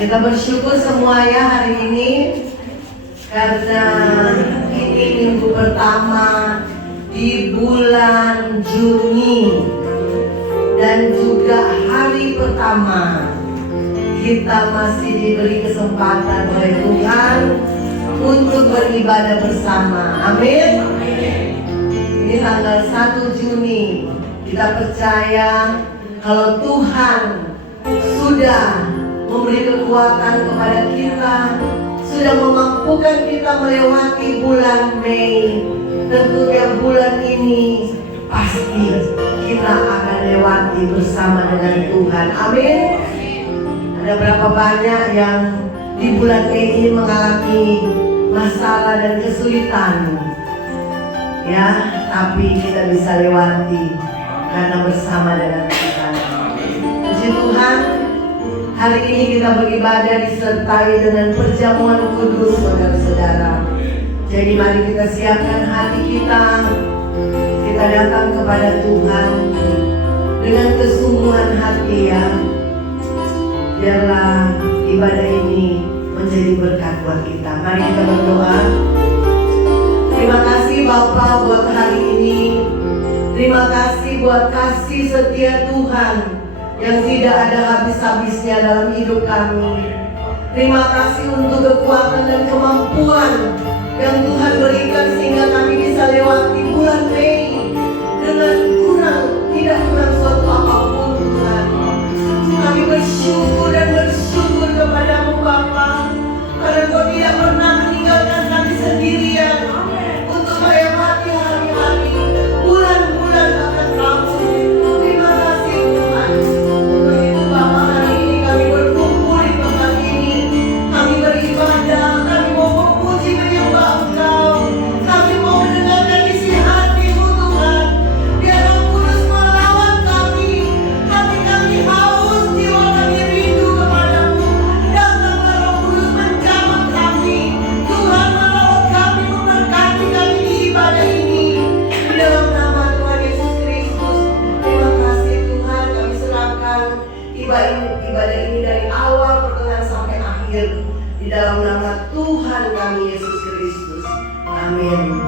Kita bersyukur semua ya hari ini, karena ini minggu pertama di bulan Juni dan juga hari pertama kita masih diberi kesempatan oleh Tuhan untuk beribadah bersama. Amin. Ini tanggal 1 Juni. Kita percaya kalau Tuhan sudah memberi kekuatan kepada kita, sudah memampukan kita melewati bulan Mei. Tentunya bulan ini pasti kita akan lewati bersama dengan Tuhan. Amin. Ada berapa banyak yang di bulan Mei ini mengalami masalah dan kesulitan, ya, tapi kita bisa lewati karena bersama dengan Tuhan. Puji Tuhan, hari ini kita beribadah disertai dengan perjamuan kudus, saudara-saudara. Jadi mari kita siapkan hati kita datang kepada Tuhan dengan kesungguhan hati ya. Biarlah ibadah ini menjadi berkat buat kita. Mari kita berdoa. Terima kasih Bapa buat hari ini. Terima kasih buat kasih setia Tuhan yang tidak ada habis-habisnya dalam hidup kami. Terima kasih untuk kekuatan dan kemampuan yang Tuhan berikan sehingga kami bisa lewati bulan Mei dengan tidak kurang suatu apapun Tuhan. Kami bersyukur dan bersyukur kepadamu Bapa, karena Kau tidak pernah meninggalkan kami sendirian untuk melewati hari-hari, bulan-bulan bahkan tahun. Terima kasih Tuhan. Untuk itu Bapa, hari ini kami berkumpul di tempat ini, kami beribadah, kami mau memuji menyembah Engkau, kami mau mendengarkan isi hati-Mu Tuhan. Biar Roh Kudus melawan kami, hati kami haus, jiwa kami rindu kepadamu. Datanglah Roh Kudus menjamah kami, Tuhan merawat kami, memberkati kami di ibadah ini. Di dalam nama Tuhan Yesus Kristus, terima kasih Tuhan, kami serahkan ibadah ini dari awal, pertengahan sampai akhir. Di dalam nama Tuhan kami Yesus Kristus. Amin.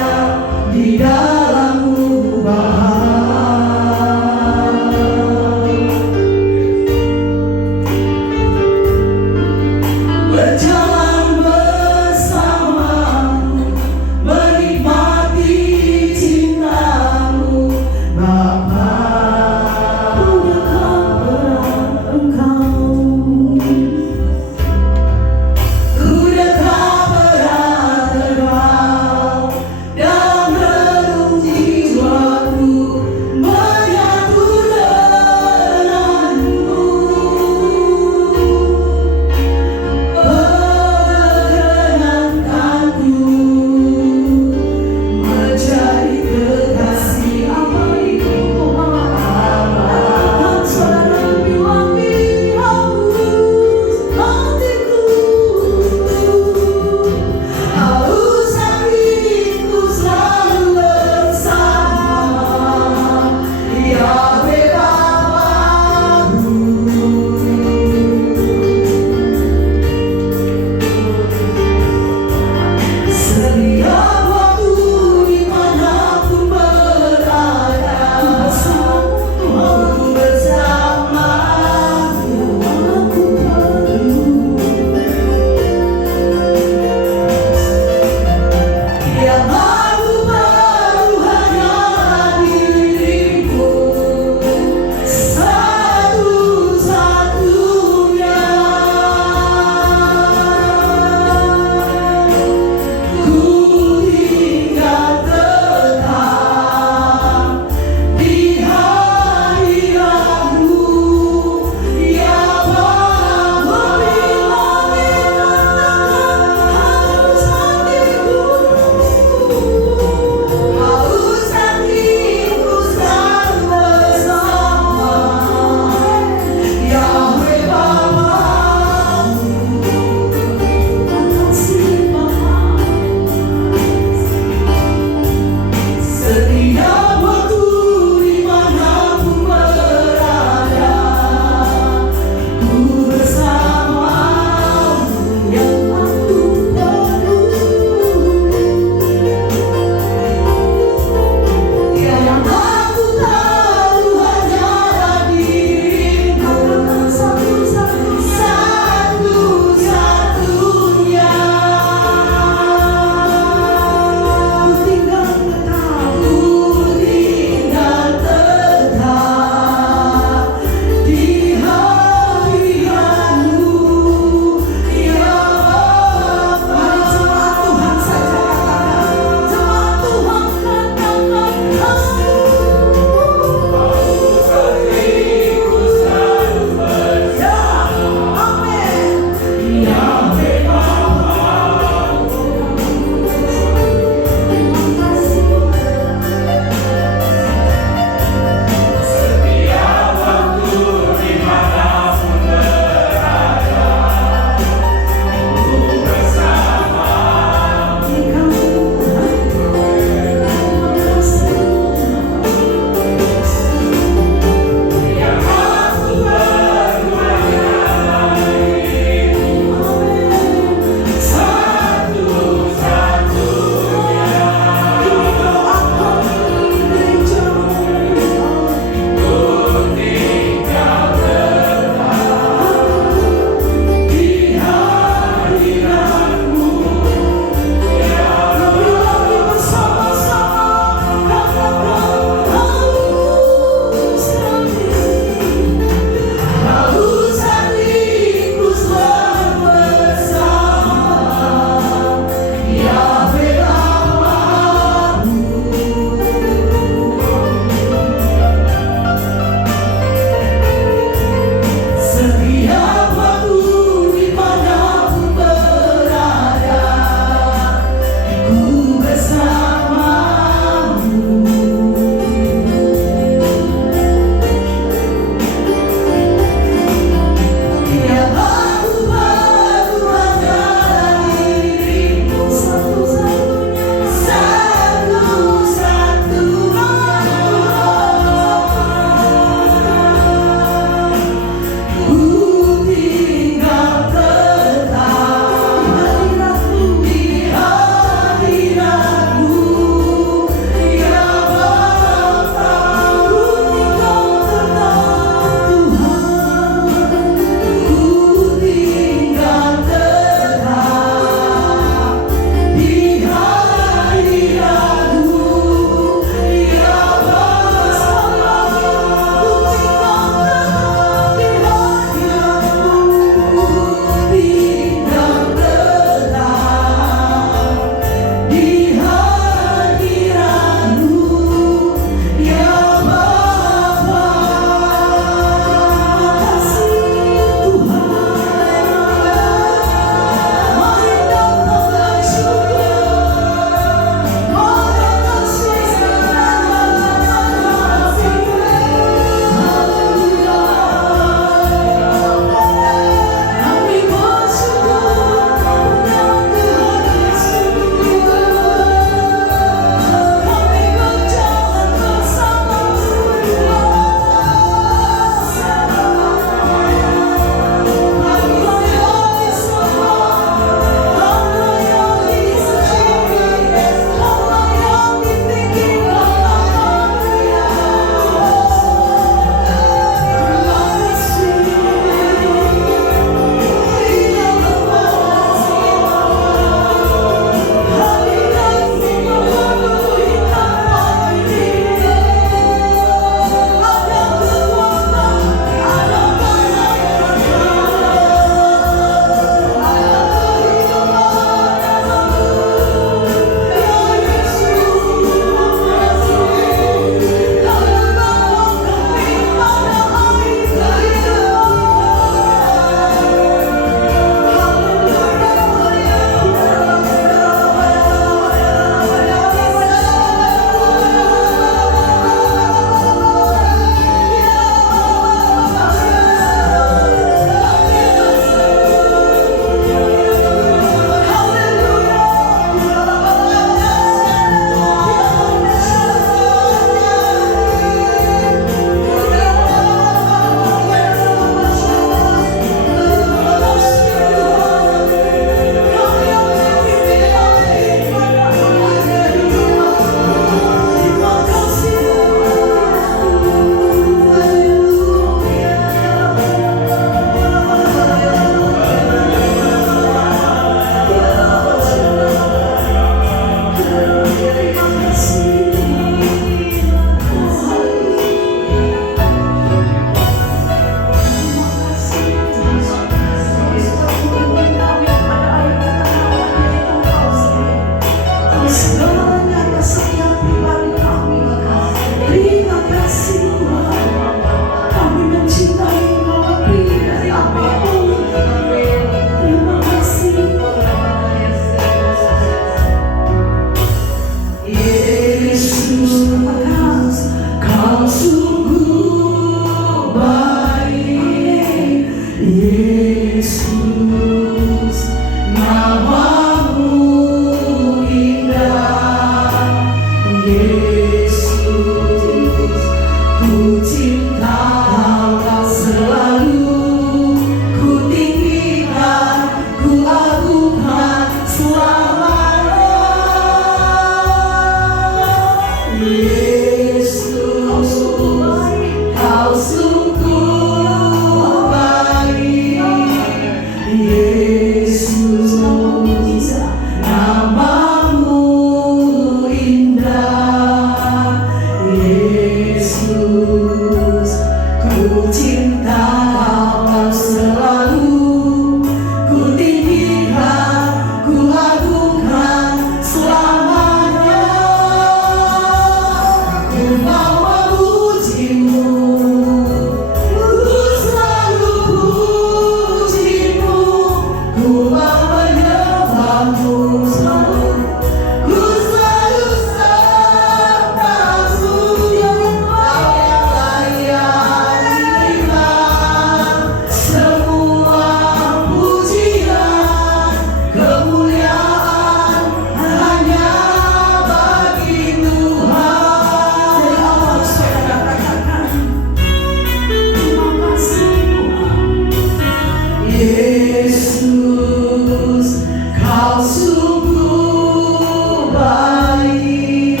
sungguh baik,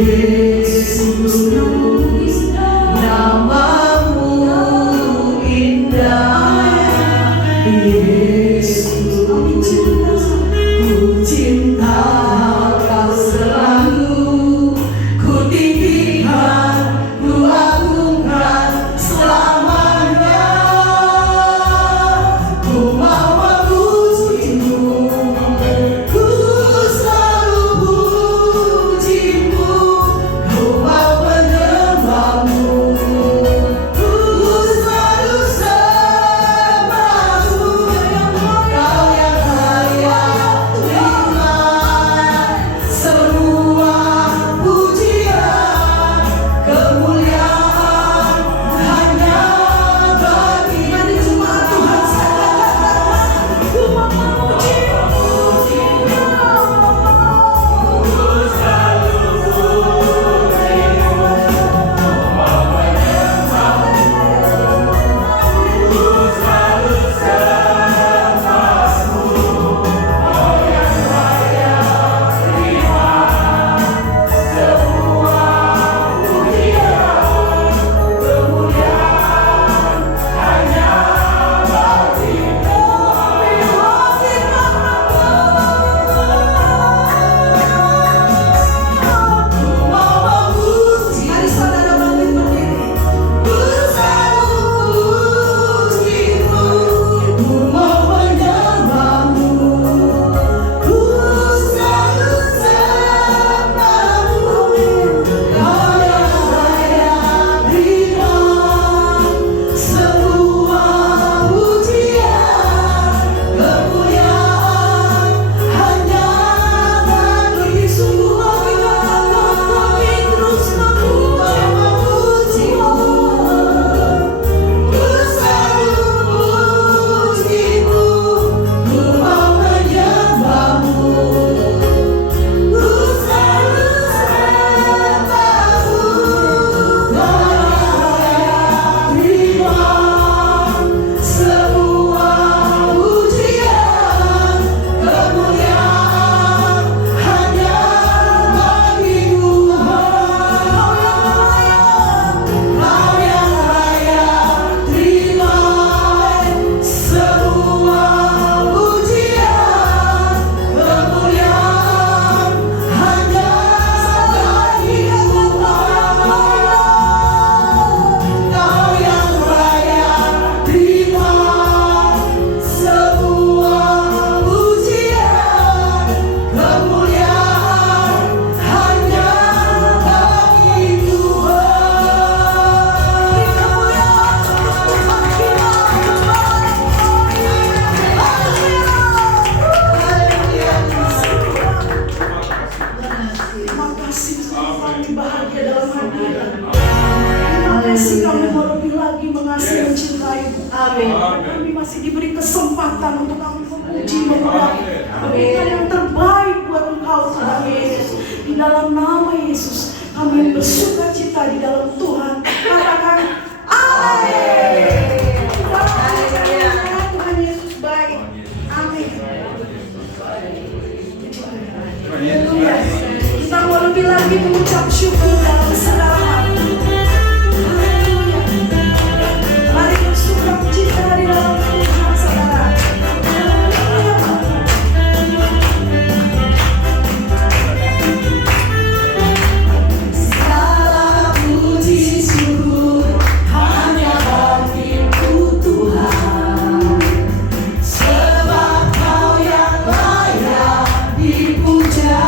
Yesus, namamu indah, Yesus, ku cinta kau selalu, ku tinggikan, ku agungkan selamanya. Ku mau memujimu, ku selalu pujimu, ku mau menyembahmu, ku selalu sembahmu. Kau yang kaya, terima semua pujian, kemuliaan hanya bagi Tuhan. Ku mau memujimu, mari saudara bangkit berdiri. Ku selalu pujimu, ku mau menyembahmu, ku selalu sembahmu. Kau yang kaya, terima semua pujian, kemuliaan hanya bagi semua. Kami terus memujimu, ku selalu pujimu, ku mau menyembahmu, ku selalu sembahmu. Kau yang terima semua pujian, kemuliaan hanya bagi Tuhan. Kau yang kaya, terima semua pujian, kemuliaan hanya bagi Tuhan. Kau yang kaya, terima semua pujian, kemuliaan hanya bagi Terima kasih Tuhan, kami bahagia dalam hadirat. Terima kasih kami mau lebih lagi mengasihi mencintai-Mu. Amin. Kami masih diberi kesempatan untuk kami memuji, memuliakan, memberikan yang terbaik buat Engkau Tuhan Yesus. Di dalam nama Yesus kami bersuka cita di dalam Tuhan. Katakan amin. Tuhan Yesus baik. Amin. Haleluya. Kita mau lebih lagi mengucap syukur dalam segala hal. Haleluya. Mari bersuka cita di dalam Tuhan, saudara. Haleluya. Segala puji syukur hanya bagi-Mu Tuhan, sebab Kau yang layak dipuja.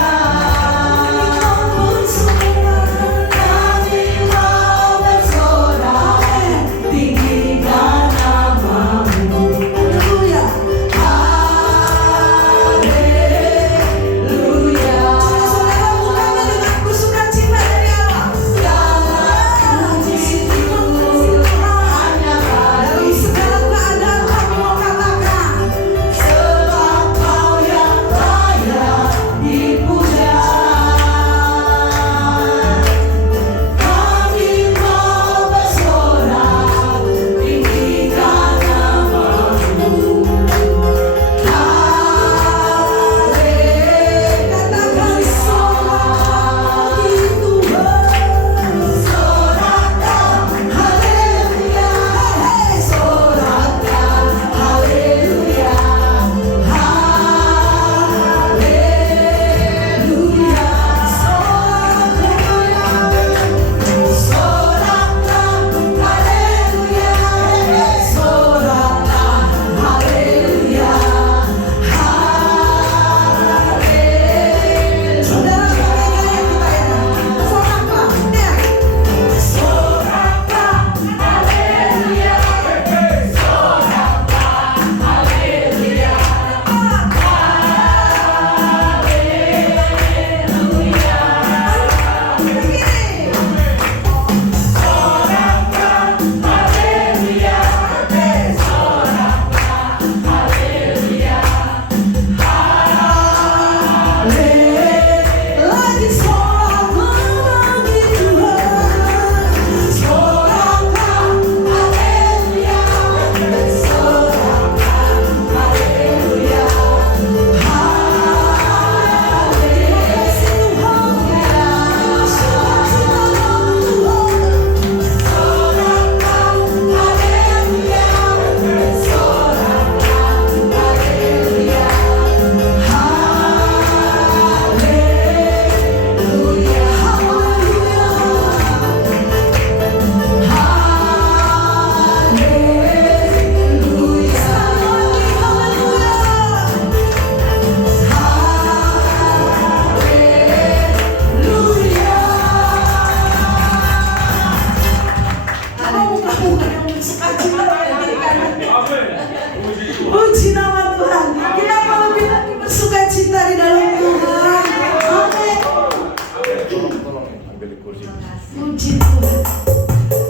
puji Tuhan.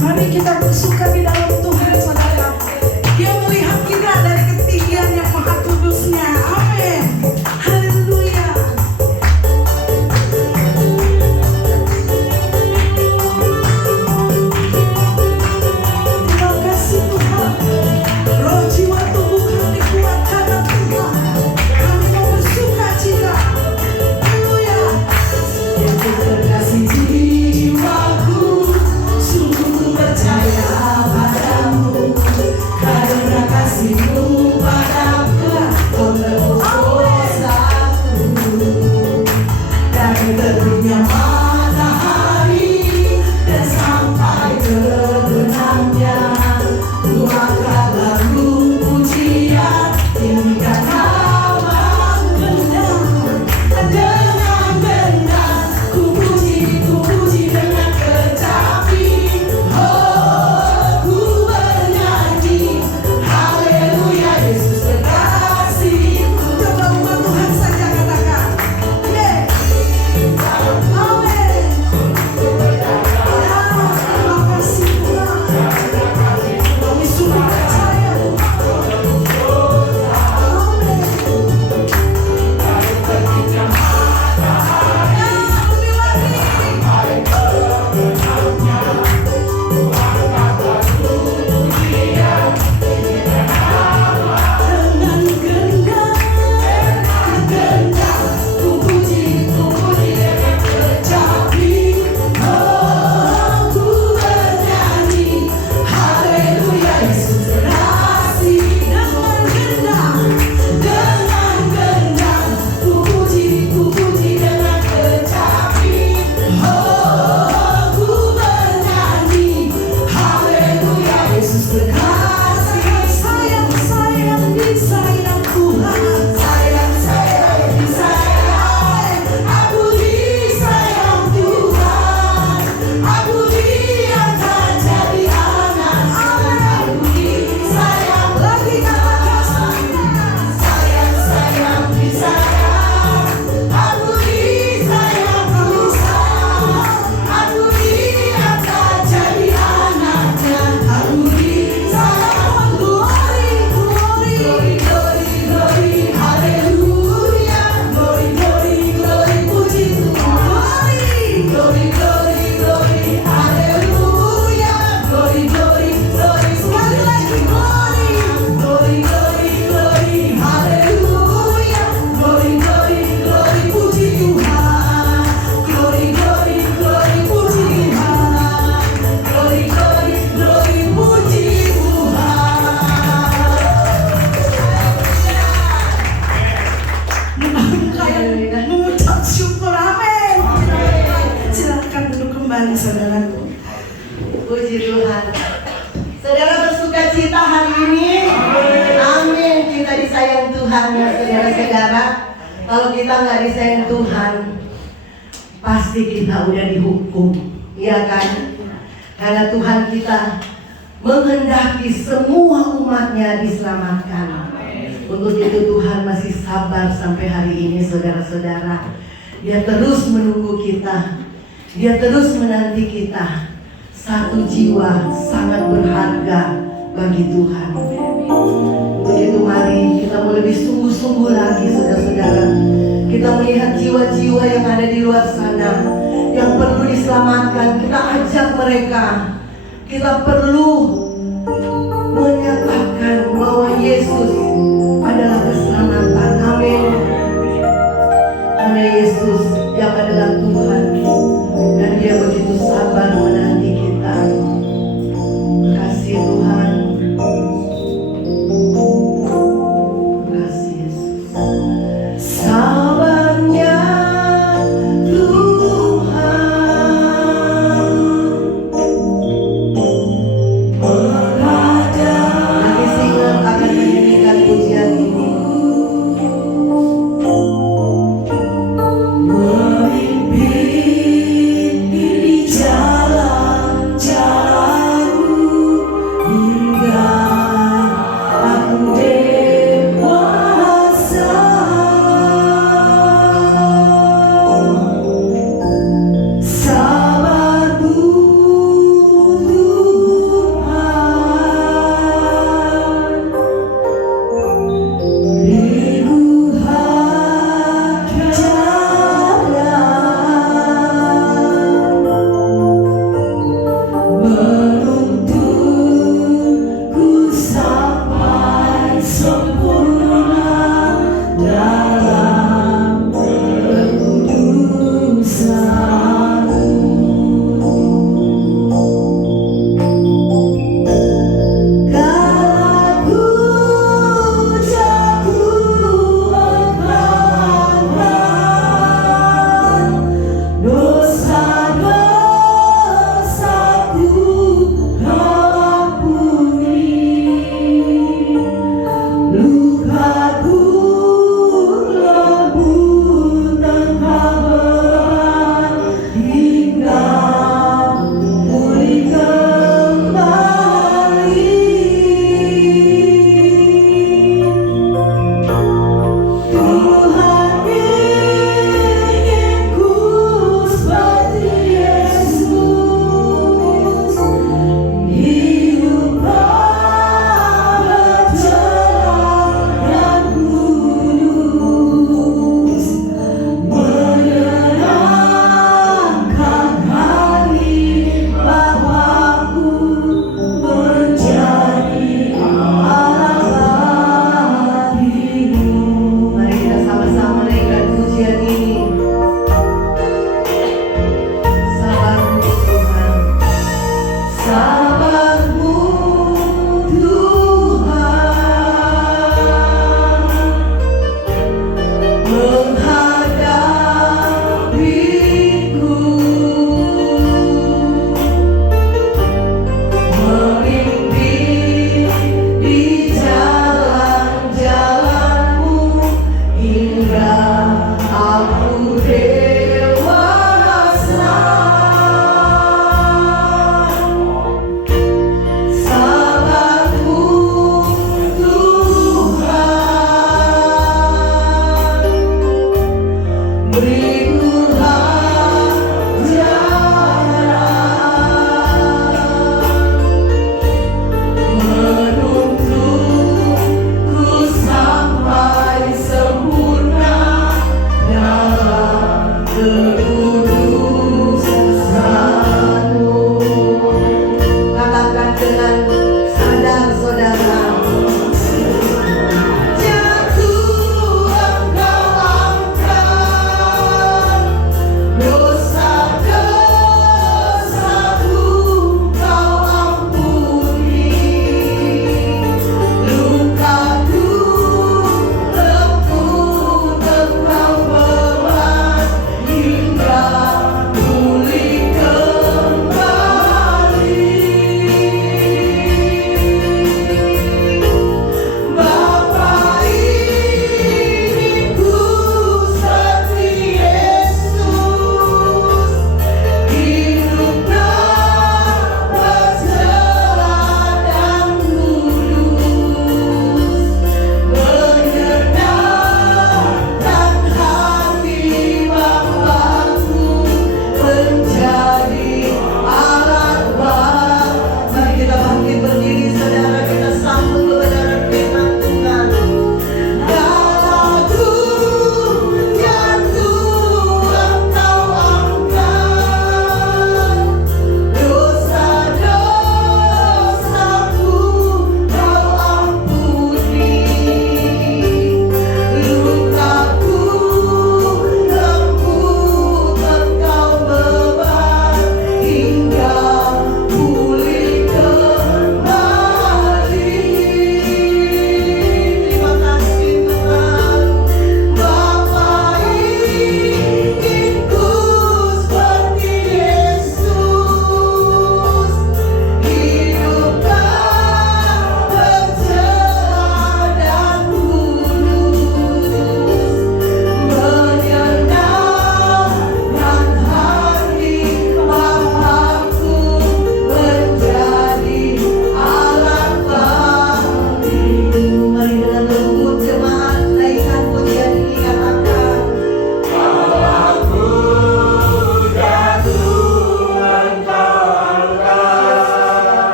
Mari kita bersuka di dalam Tuhan, saudara. Dia melihat kita dari ketinggian yang maha kudusnya. Amin. Haleluya. Terima kasih Tuhan. Roh jiwa tubuh kami kuat karena Tuhan. Kami mau bersuka cita. Haleluya. Yang terkasih jiwaku sungguh percaya padamu, karena kasih-Mu padaku kau menebus dosaku. Dari terbitnya matahari dan sampai terbenamnya, ku angkat lagu pujian, tinggikan nama-Mu benar. Dengan benar ku puji dengan kecapi. Oh, ku bernyanyi haleluya, Yesus kekasihku. Coba umat Tuhan saja katakan, yeah. Amin. Ya, terima kasih Tuhan. Kami sungguh percaya Tuhan. Amin. Ya, lebih lagi. Dengan gendang ku puji dengan kecapi. Oh, ku bernyanyi haleluya, Yesus kekasih. Dengan gendang ku puji dengan kecapi. Oh, ku bernyanyi haleluya, Yesus kekasih. Sayang disayang Tuhan. Sayang disayang. Aku disayang Tuhan. Aku diangkat jadi anak. Aku disayang. Lagi katakan sayang disayang. Aku disayang Tuhan. Aku diangkat jadi anaknya. Aku disayang. Glory, haleluya. Glory, puji Tuhan. Glory, haleluya. Glory, sekali lagi glory, haleluya. Glory, puji Tuhan. Glory, puji Tuhan. Glory, puji Tuhan. Kayak mengucap syukur, amin. Silakan duduk kembali saudaraku. Puji Tuhan. Saudara bersuka cita hari ini. Amin. Kita disayang Tuhan ya saudara-saudara. Kalau kita nggak disayang Tuhan, pasti kita udah dihukum, iya kan? Karena Tuhan kita menghendaki semua umatnya diselamatkan. Untuk itu Tuhan masih sabar sampai hari ini saudara-saudara. Dia terus menunggu kita. Dia terus menanti kita. Satu jiwa sangat berharga bagi Tuhan. Untuk itu mari kita mau lebih sungguh-sungguh lagi saudara-saudara. Kita melihat jiwa-jiwa yang ada di luar sana yang perlu diselamatkan. Kita ajak mereka. Kita perlu menyatakan bahwa Yesus adalah keselamatan. Amin. Hanya Yesus yang adalah Tuhan, dan Dia begitu sabar menanti kita. Kasih Tuhan. Kasih Yesus. Sabarnya Tuhan berada. Nanti single akan menyanyikan pujian ini.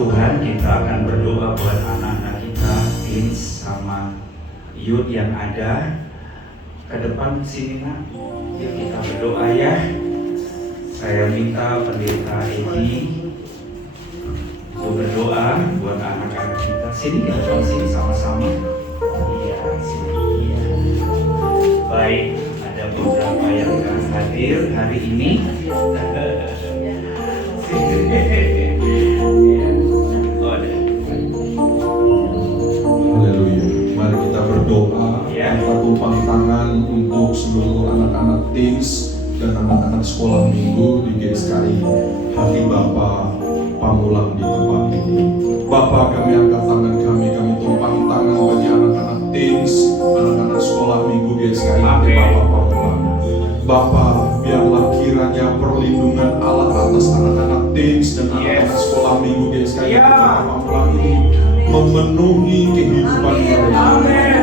Tuhan, kita akan berdoa buat anak-anak kita, teens sama youth yang ada. Ke depan sini nak, yuk kita berdoa ya. Saya minta pendeta Edi untuk berdoa buat anak-anak kita. Sini ke depan sini sama-sama. Iya, sini. Iya. Baik, ada beberapa yang akan hadir hari ini. Haleluya. Mari kita berdoa. Kita tumpang tangan untuk seluruh anak-anak teens dan anak-anak sekolah minggu di GSKI Hati Bapa Pamulang di tempat ini. Bapa, kami angkat tangan kami tumpang tangan bagi anak-anak teens, anak-anak sekolah minggu GSKI Hati Bapa Pamulang. Bapa, biarlah kiranya perlindungan Allah atas anak-anak teens dan anak-anak sekolah minggu GSKI Hati Bapa Pamulang ini memenuhi kehidupan mereka.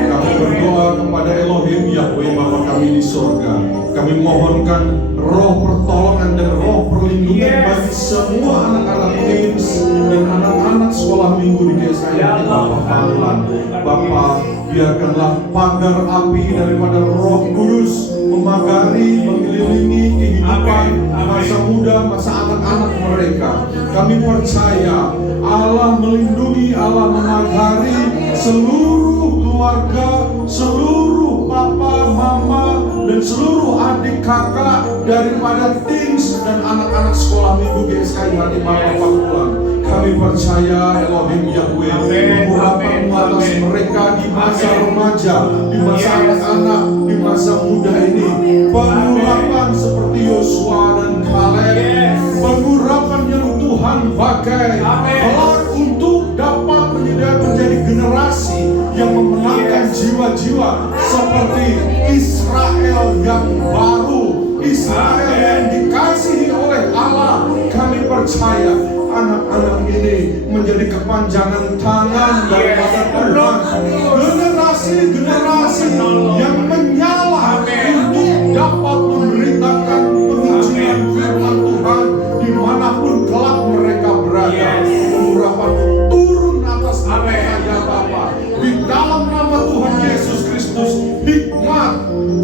Kami berdoa kepada Elohim Yahweh Bapa kami di sorga. Kami mohonkan roh pertolongan dan roh perlindungan bagi semua anak-anak teens dan anak-anak sekolah minggu di GSKI Hati Bapa Pamulang. Bapa, biarkanlah pagar api daripada Roh Kudus memagari, mengelilingi kehidupan masa muda, masa anak-anak mereka. Kami percaya Allah melindungi, Allah memagari seluruh keluarga, seluruh papa, mama, dan seluruh adik kakak daripada teens dan anak-anak sekolah minggu GSKI Hati Bapa Pamulang. Kami percaya Elohim Yahweh mengurapan atas mereka di masa remaja, di masa anak-anak, di masa muda ini. Pengurapan seperti Yosua dan Kaleb, pengurapan yang Tuhan pakai kelak untuk dapat menjadi generasi yang memenangkan jiwa-jiwa seperti Israel yang baru, Israel yang dikasihi oleh Allah. Kami percaya anak-anak ini menjadi kepanjangan tangan daripada Tuhan. Generasi-generasi yang menyala untuk dapat memberitakan penginjilan firman Tuhan dimanapun kelak mereka berada. Pengurapan turun atas mereka ya Bapa. Di dalam nama Tuhan Yesus Kristus, hikmat,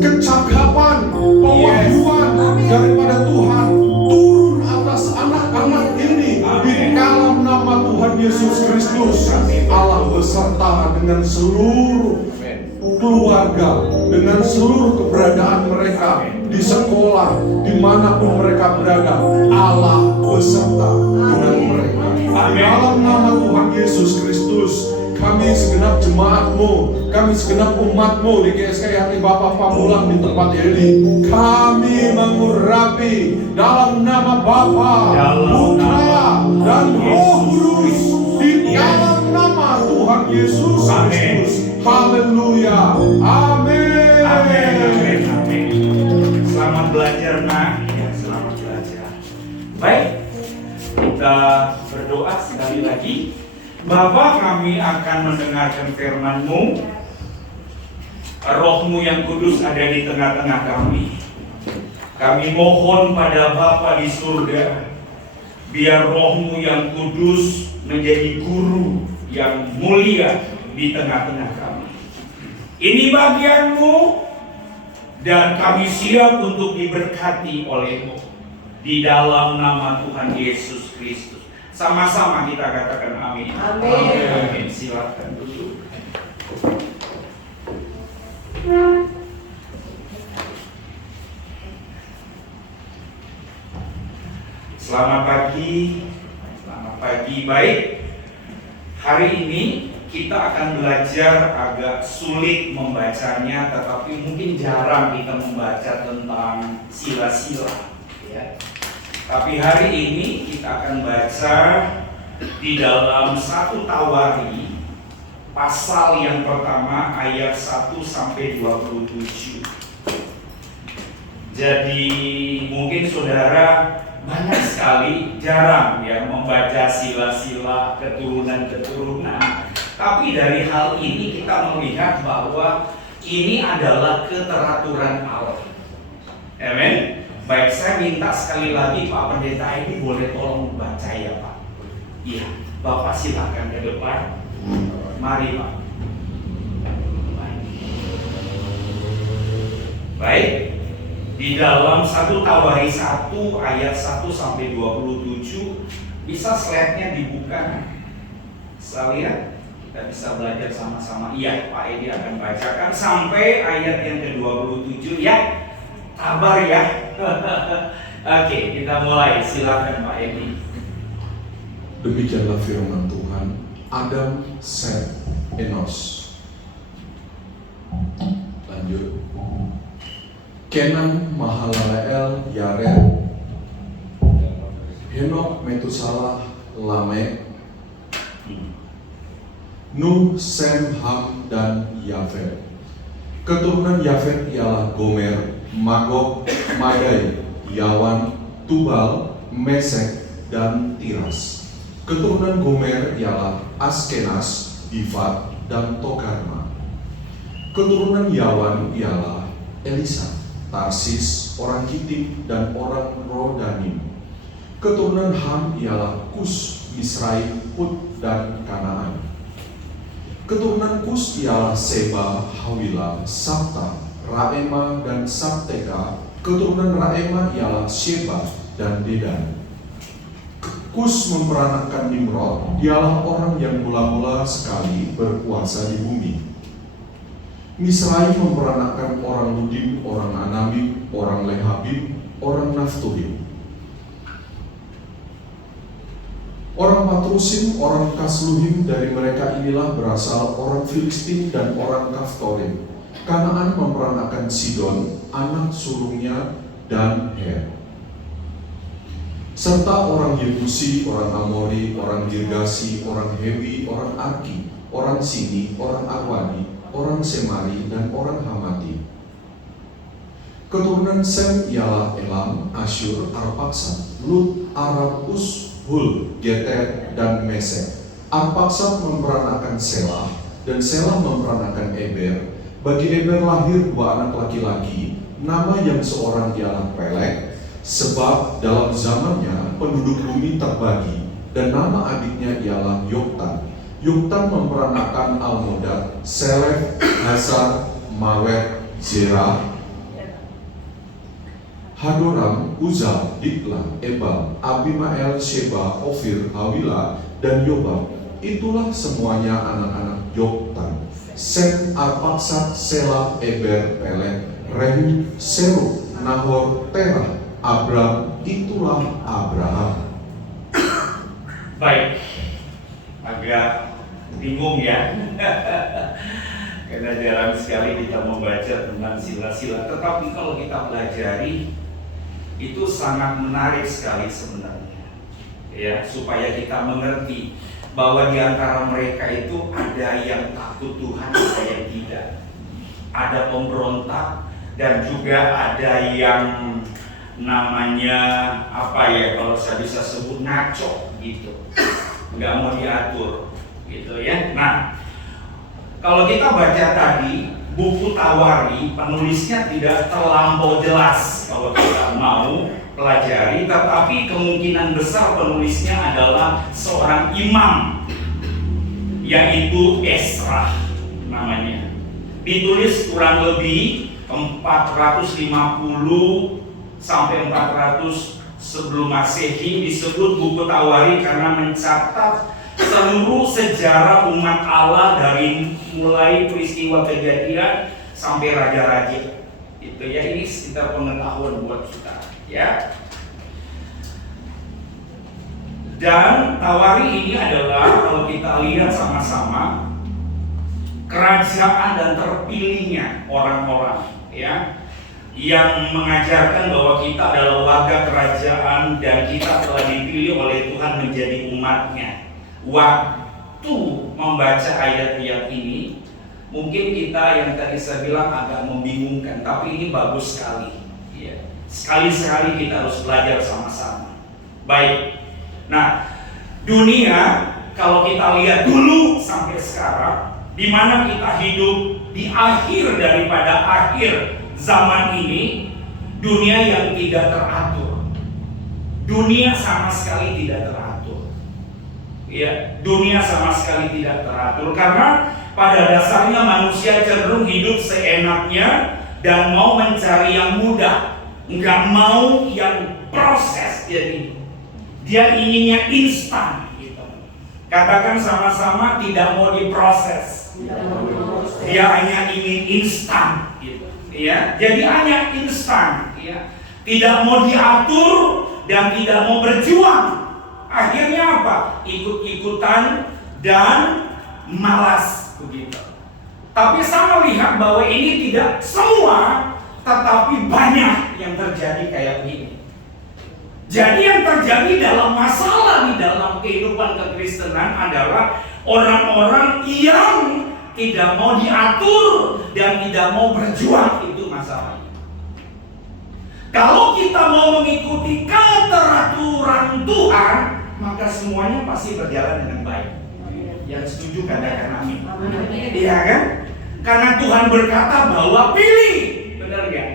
kecakapan, pewahyuan daripada Tuhan turun atas anak-anak ini. Di dalam nama Tuhan Yesus Kristus, Allah beserta dengan seluruh keluarga, dengan seluruh keberadaan mereka di sekolah, dimanapun mereka berada. Allah beserta dengan mereka. Di dalam nama Tuhan Yesus Kristus, kami segenap jemaat-Mu, kami segenap umat-Mu di GSKI Hati Bapa Pamulang di tempat ini, kami mengurapi dalam nama Bapa, Putra, dan Roh Kudus, di dalam nama Tuhan Yesus Kristus. Haleluya. Amin. Amin. Selamat belajar nak. Ya, selamat belajar. Baik, kita berdoa sekali lagi. Bapa, kami akan mendengarkan firman-Mu. Roh-Mu yang kudus ada di tengah-tengah kami. Kami mohon pada Bapa di surga, biar Roh-Mu yang kudus menjadi guru yang mulia di tengah-tengah kami. Ini bagian-Mu, dan kami siap untuk diberkati oleh-Mu. Di dalam nama Tuhan Yesus Kristus. Sama-sama kita katakan amin. Amin. Amin. Silakan duduk. Selamat pagi. Selamat pagi. Baik. Hari ini kita akan belajar agak sulit membacanya, tetapi mungkin jarang kita membaca tentang sila-sila, ya. Tapi hari ini kita akan baca di dalam 1 Tawari pasal yang pertama ayat 1 sampai 27. Jadi mungkin saudara banyak sekali jarang ya membaca sila-sila keturunan-keturunan. Tapi dari hal ini kita melihat bahwa ini adalah keteraturan Allah. Amin. Baik, saya minta sekali lagi Pak Pendeta ini boleh tolong baca ya Pak. Iya, Bapak silakan ke depan. Mari Pak. Baik. Di dalam 1 Tawari 1 ayat 1 sampai 27, bisa slide-nya dibuka. Bisa lihat? Kita bisa belajar sama-sama. Iya, Pak Edi akan bacakan sampai ayat yang ke-27 ya. Sabar ya. Oke, kita mulai. Silakan Pak Edi. Demikianlah firman Tuhan. Adam, Set, Enos. Lanjut. Kenan, Mahalaleel, Yared, Henok, Metusalah, Lamek, Nuh, Sem, Ham, dan Yafet. Keturunan Yafet ialah Gomer, Magog, Madai, Yawan, Tubal, Mesek, dan Tiras. Keturunan Gomer ialah Askenas, Difat, dan Togarma. Keturunan Yawan ialah Elisa, Tarsis, orang Kitim, dan orang Rodanim. Keturunan Ham ialah Kus, Misraim, Put, dan Kanaan. Keturunan Kus ialah Seba, Hawila, Sabta, Raema, dan Sabteka. Keturunan Raema ialah Sheba dan Dedan. Kus memperanakkan Nimrod, dialah orang yang mula-mula sekali berkuasa di bumi. Misraim memperanakkan orang Ludim, orang Anamim, orang Lehabim, orang Naftuhim. Orang Patrusim, orang Kasluhim, dari mereka inilah berasal orang Filistin dan orang Kaftorim. Kanaan memperanakkan Sidon, anak sulungnya, dan Her. Serta orang Yebusi, orang Amori, orang Girgasi, orang Hewi, orang Arki, orang Sini, orang Arwadi, orang Semari, dan orang Hamati. Keturunan Sem ialah Elam, Asyur, Arpaksad, Lut, Arab, Us, Hul, Geter, dan Mesek. Arpaksad memperanakkan Selah, dan Selah memperanakkan Eber. Bagi Eber lahir 2 anak laki-laki, nama yang seorang ialah Pelek, sebab dalam zamannya penduduk bumi terbagi, dan nama adiknya ialah Yoktan. Yoktan memperanakkan Almodad, Selef, Hazar, Mawet, Zerah, Hadoram, Uzal, Dikla, Ebal, Abimael, Sheba, Ofir, Hawila, dan Yobab. Itulah semuanya anak-anak Yoktan. Sem, Arpaksad, Selah, Eber, Pelek, Rehu, Serug, Nahor, Terah, Abram. Itulah Abraham. Baik, agak bingung ya. Karena jarang sekali kita membaca tentang sila-sila. Tetapi kalau kita pelajari, itu sangat menarik sekali sebenarnya, ya, supaya kita mengerti bahwa di antara mereka itu ada yang takut Tuhan, ada yang tidak, ada pemberontak, dan juga ada yang namanya apa ya, kalau saya bisa sebut ngaco gitu, nggak mau diatur gitu ya. Nah, kalau kita baca tadi buku Tawari, penulisnya tidak terlampau jelas kalau kita mau pelajari, tetapi kemungkinan besar penulisnya adalah seorang imam, yaitu Esra namanya. Ditulis kurang lebih 450 sampai 400 sebelum Masehi. Disebut buku Tawari karena mencatat seluruh sejarah umat Allah dari mulai peristiwa kejadian sampai raja-raja. Itu ya, ini sekitar pengetahuan buat kita, ya. Dan Tawari ini adalah, kalau kita lihat sama-sama, kerajaan dan terpilihnya orang-orang, ya, yang mengajarkan bahwa kita adalah warga kerajaan dan kita telah dipilih oleh Tuhan menjadi umatnya. Waktu membaca ayat-ayat ini, mungkin kita yang tadi saya bilang agak membingungkan, tapi ini bagus sekali, ya. Sekali-sekali kita harus belajar sama-sama. Baik, nah, dunia kalau kita lihat dulu sampai sekarang, di mana kita hidup di akhir daripada akhir zaman ini, dunia yang tidak teratur, dunia sama sekali tidak teratur. Ya, dunia sama sekali tidak teratur karena pada dasarnya manusia cenderung hidup seenaknya dan mau mencari yang mudah, nggak mau yang proses. Jadi dia inginnya instan gitu. Katakan sama-sama, tidak mau diproses. Dia hanya ingin instan gitu. Ya, jadi hanya instan ya. Tidak mau diatur dan tidak mau berjuang. Akhirnya apa? Ikut-ikutan dan malas begitu. Tapi saya melihat bahwa ini tidak semua, tetapi banyak yang terjadi kayak begini. Jadi yang terjadi dalam masalah di dalam kehidupan kekristenan adalah orang-orang yang tidak mau diatur dan tidak mau berjuang, itu masalahnya. Kalau kita mau mengikuti keteraturan Tuhan, maka semuanya pasti berjalan dengan baik. Yang setuju katakan amin. Iya kan? Karena Tuhan berkata bahwa pilih, benar gak?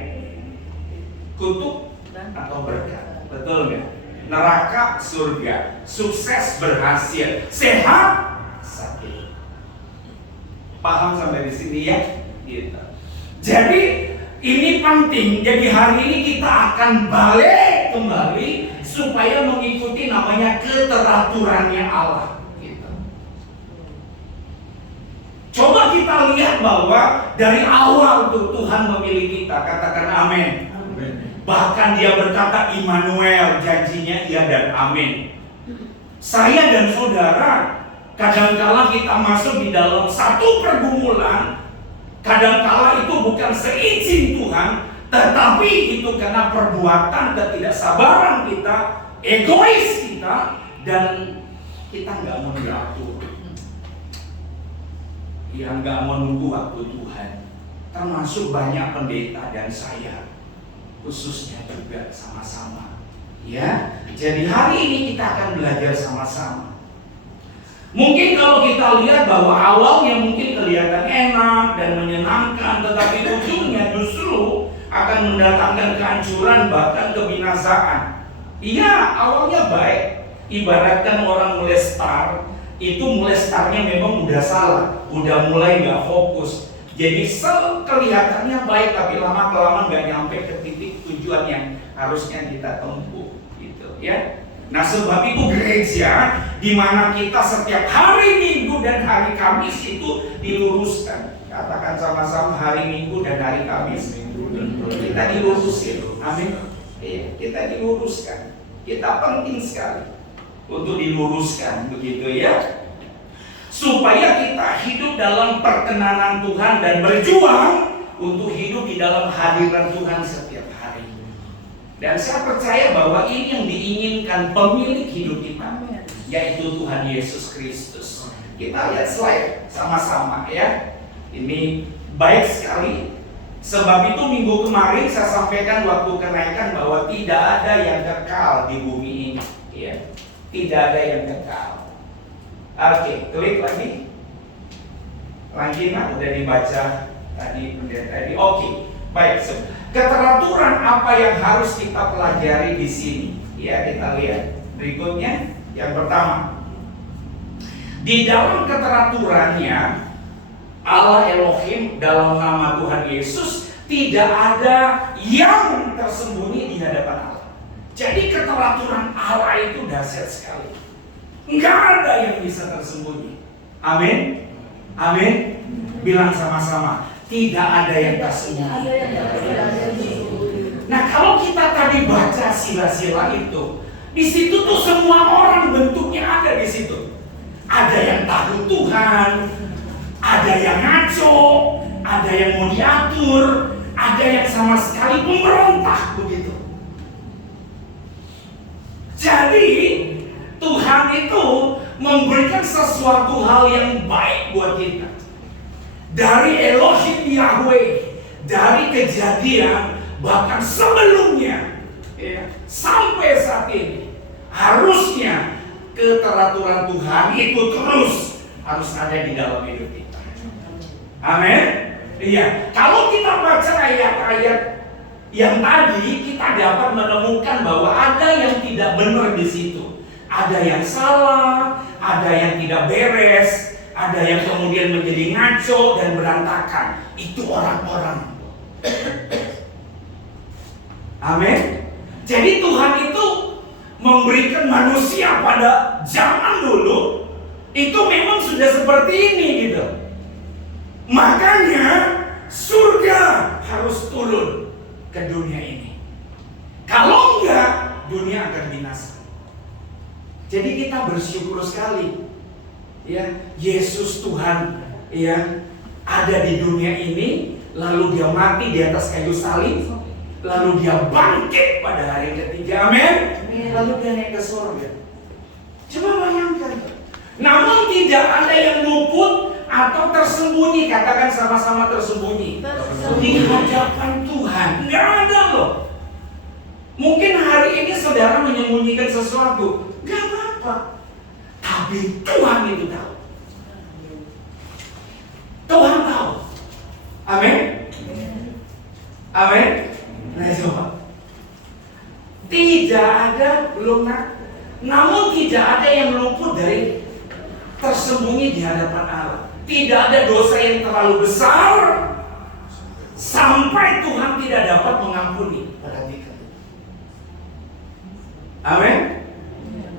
Kutuk atau berkat, betul gak? Neraka, surga, sukses, berhasil, sehat, sakit. Paham sampai di sini ya? Gitu. Jadi ini penting. Jadi hari ini kita akan balik kembali supaya mengikuti namanya keteraturannya Allah. Gitu. Coba kita lihat bahwa dari awal tuh Tuhan memilih kita. Katakan amin. Bahkan dia berkata Immanuel, janjinya iya dan amin. Saya dan saudara, kadangkala kita masuk di dalam satu pergumulan, kadangkala itu bukan seizin Tuhan, tetapi itu karena perbuatan ketidaksabaran kita, egois kita, dan kita nggak mau diatur. Ya nggak mau nunggu waktu Tuhan. Termasuk banyak pendeta dan saya, khususnya juga sama-sama. Ya, jadi hari ini kita akan belajar sama-sama. Mungkin kalau kita lihat bahwa awalnya mungkin kelihatan enak dan menyenangkan, tetapi ujungnya justru akan mendatangkan kehancuran bahkan kebinasaan. Iya, awalnya baik. Ibaratkan orang mulai start, itu mulai startnya memang udah salah, udah mulai nggak fokus. Jadi kelihatannya baik, tapi lama-kelamaan nggak nyampe ke titik tujuan yang harusnya kita tempuh, gitu ya. Nah sebab itu gereja di mana kita setiap hari Minggu dan hari Kamis itu diluruskan. Katakan sama-sama, hari Minggu dan hari Kamis kita dilurusin. Amin. Kita diluruskan. Kita penting sekali untuk diluruskan, begitu ya. Supaya kita hidup dalam perkenanan Tuhan dan berjuang untuk hidup di dalam hadirat Tuhan setiap hari. Dan saya percaya bahwa ini yang diinginkan pemilik hidup kita, yaitu Tuhan Yesus Kristus. Kita lihat slide sama-sama ya. Ini baik sekali. Sebab itu minggu kemarin saya sampaikan waktu kenaikan bahwa tidak ada yang kekal di bumi ini, ya. Tidak ada yang kekal. Oke, klik lagi. Lagi nak udah dibaca tadi tadi. Oke, baik. Keteraturan apa yang harus kita pelajari di sini? Ya, kita lihat berikutnya. Yang pertama, di dalam keteraturannya Allah Elohim dalam nama Tuhan Yesus tidak ada yang tersembunyi di hadapan Allah. Jadi keteraturan Allah itu dahsyat sekali. Enggak ada yang bisa tersembunyi. Amin. Amin. Bilang sama-sama, tidak ada yang tersembunyi. Nah, kalau kita tadi baca sila-sila itu, di situ tuh semua orang bentuknya ada di situ. Ada yang tahu Tuhan, ada yang ngaco, ada yang mau diatur, ada yang sama sekali pemberontak begitu. Jadi Tuhan itu memberikan sesuatu hal yang baik buat kita. Dari Elohim Yahweh, dari kejadian, bahkan sebelumnya ya, sampai saat ini, harusnya keteraturan Tuhan itu terus harus ada di dalam hidup kita. Amin. Iya. Kalau kita baca ayat-ayat yang tadi, kita dapat menemukan bahwa ada yang tidak benar di situ. Ada yang salah, ada yang tidak beres, ada yang kemudian menjadi ngaco dan berantakan. Itu orang-orang. Amin. Jadi Tuhan itu memberikan manusia pada zaman dulu itu memang sudah seperti ini gitu. Makanya surga harus turun ke dunia ini. Kalau enggak, dunia akan binasa. Jadi kita bersyukur sekali, ya, Yesus Tuhan, ya, ada di dunia ini, lalu dia mati di atas kayu salib, lalu dia bangkit pada hari ketiga, amin. Lalu dia naik ke surga. Coba bayangkan. Namun tidak ada yang luput atau tersembunyi, katakan sama-sama tersembunyi. Di hadapan Tuhan, nggak ada loh. Mungkin hari ini saudara menyembunyikan sesuatu, nggak apa-apa. Tapi Tuhan itu tahu. Tuhan tahu. Amin. Amin. Nah, coba. Tidak ada, namun tidak ada yang luput dari tersembunyi di hadapan Allah. Tidak ada dosa yang terlalu besar sampai Tuhan tidak dapat mengampuni. Perhatikan. Amin.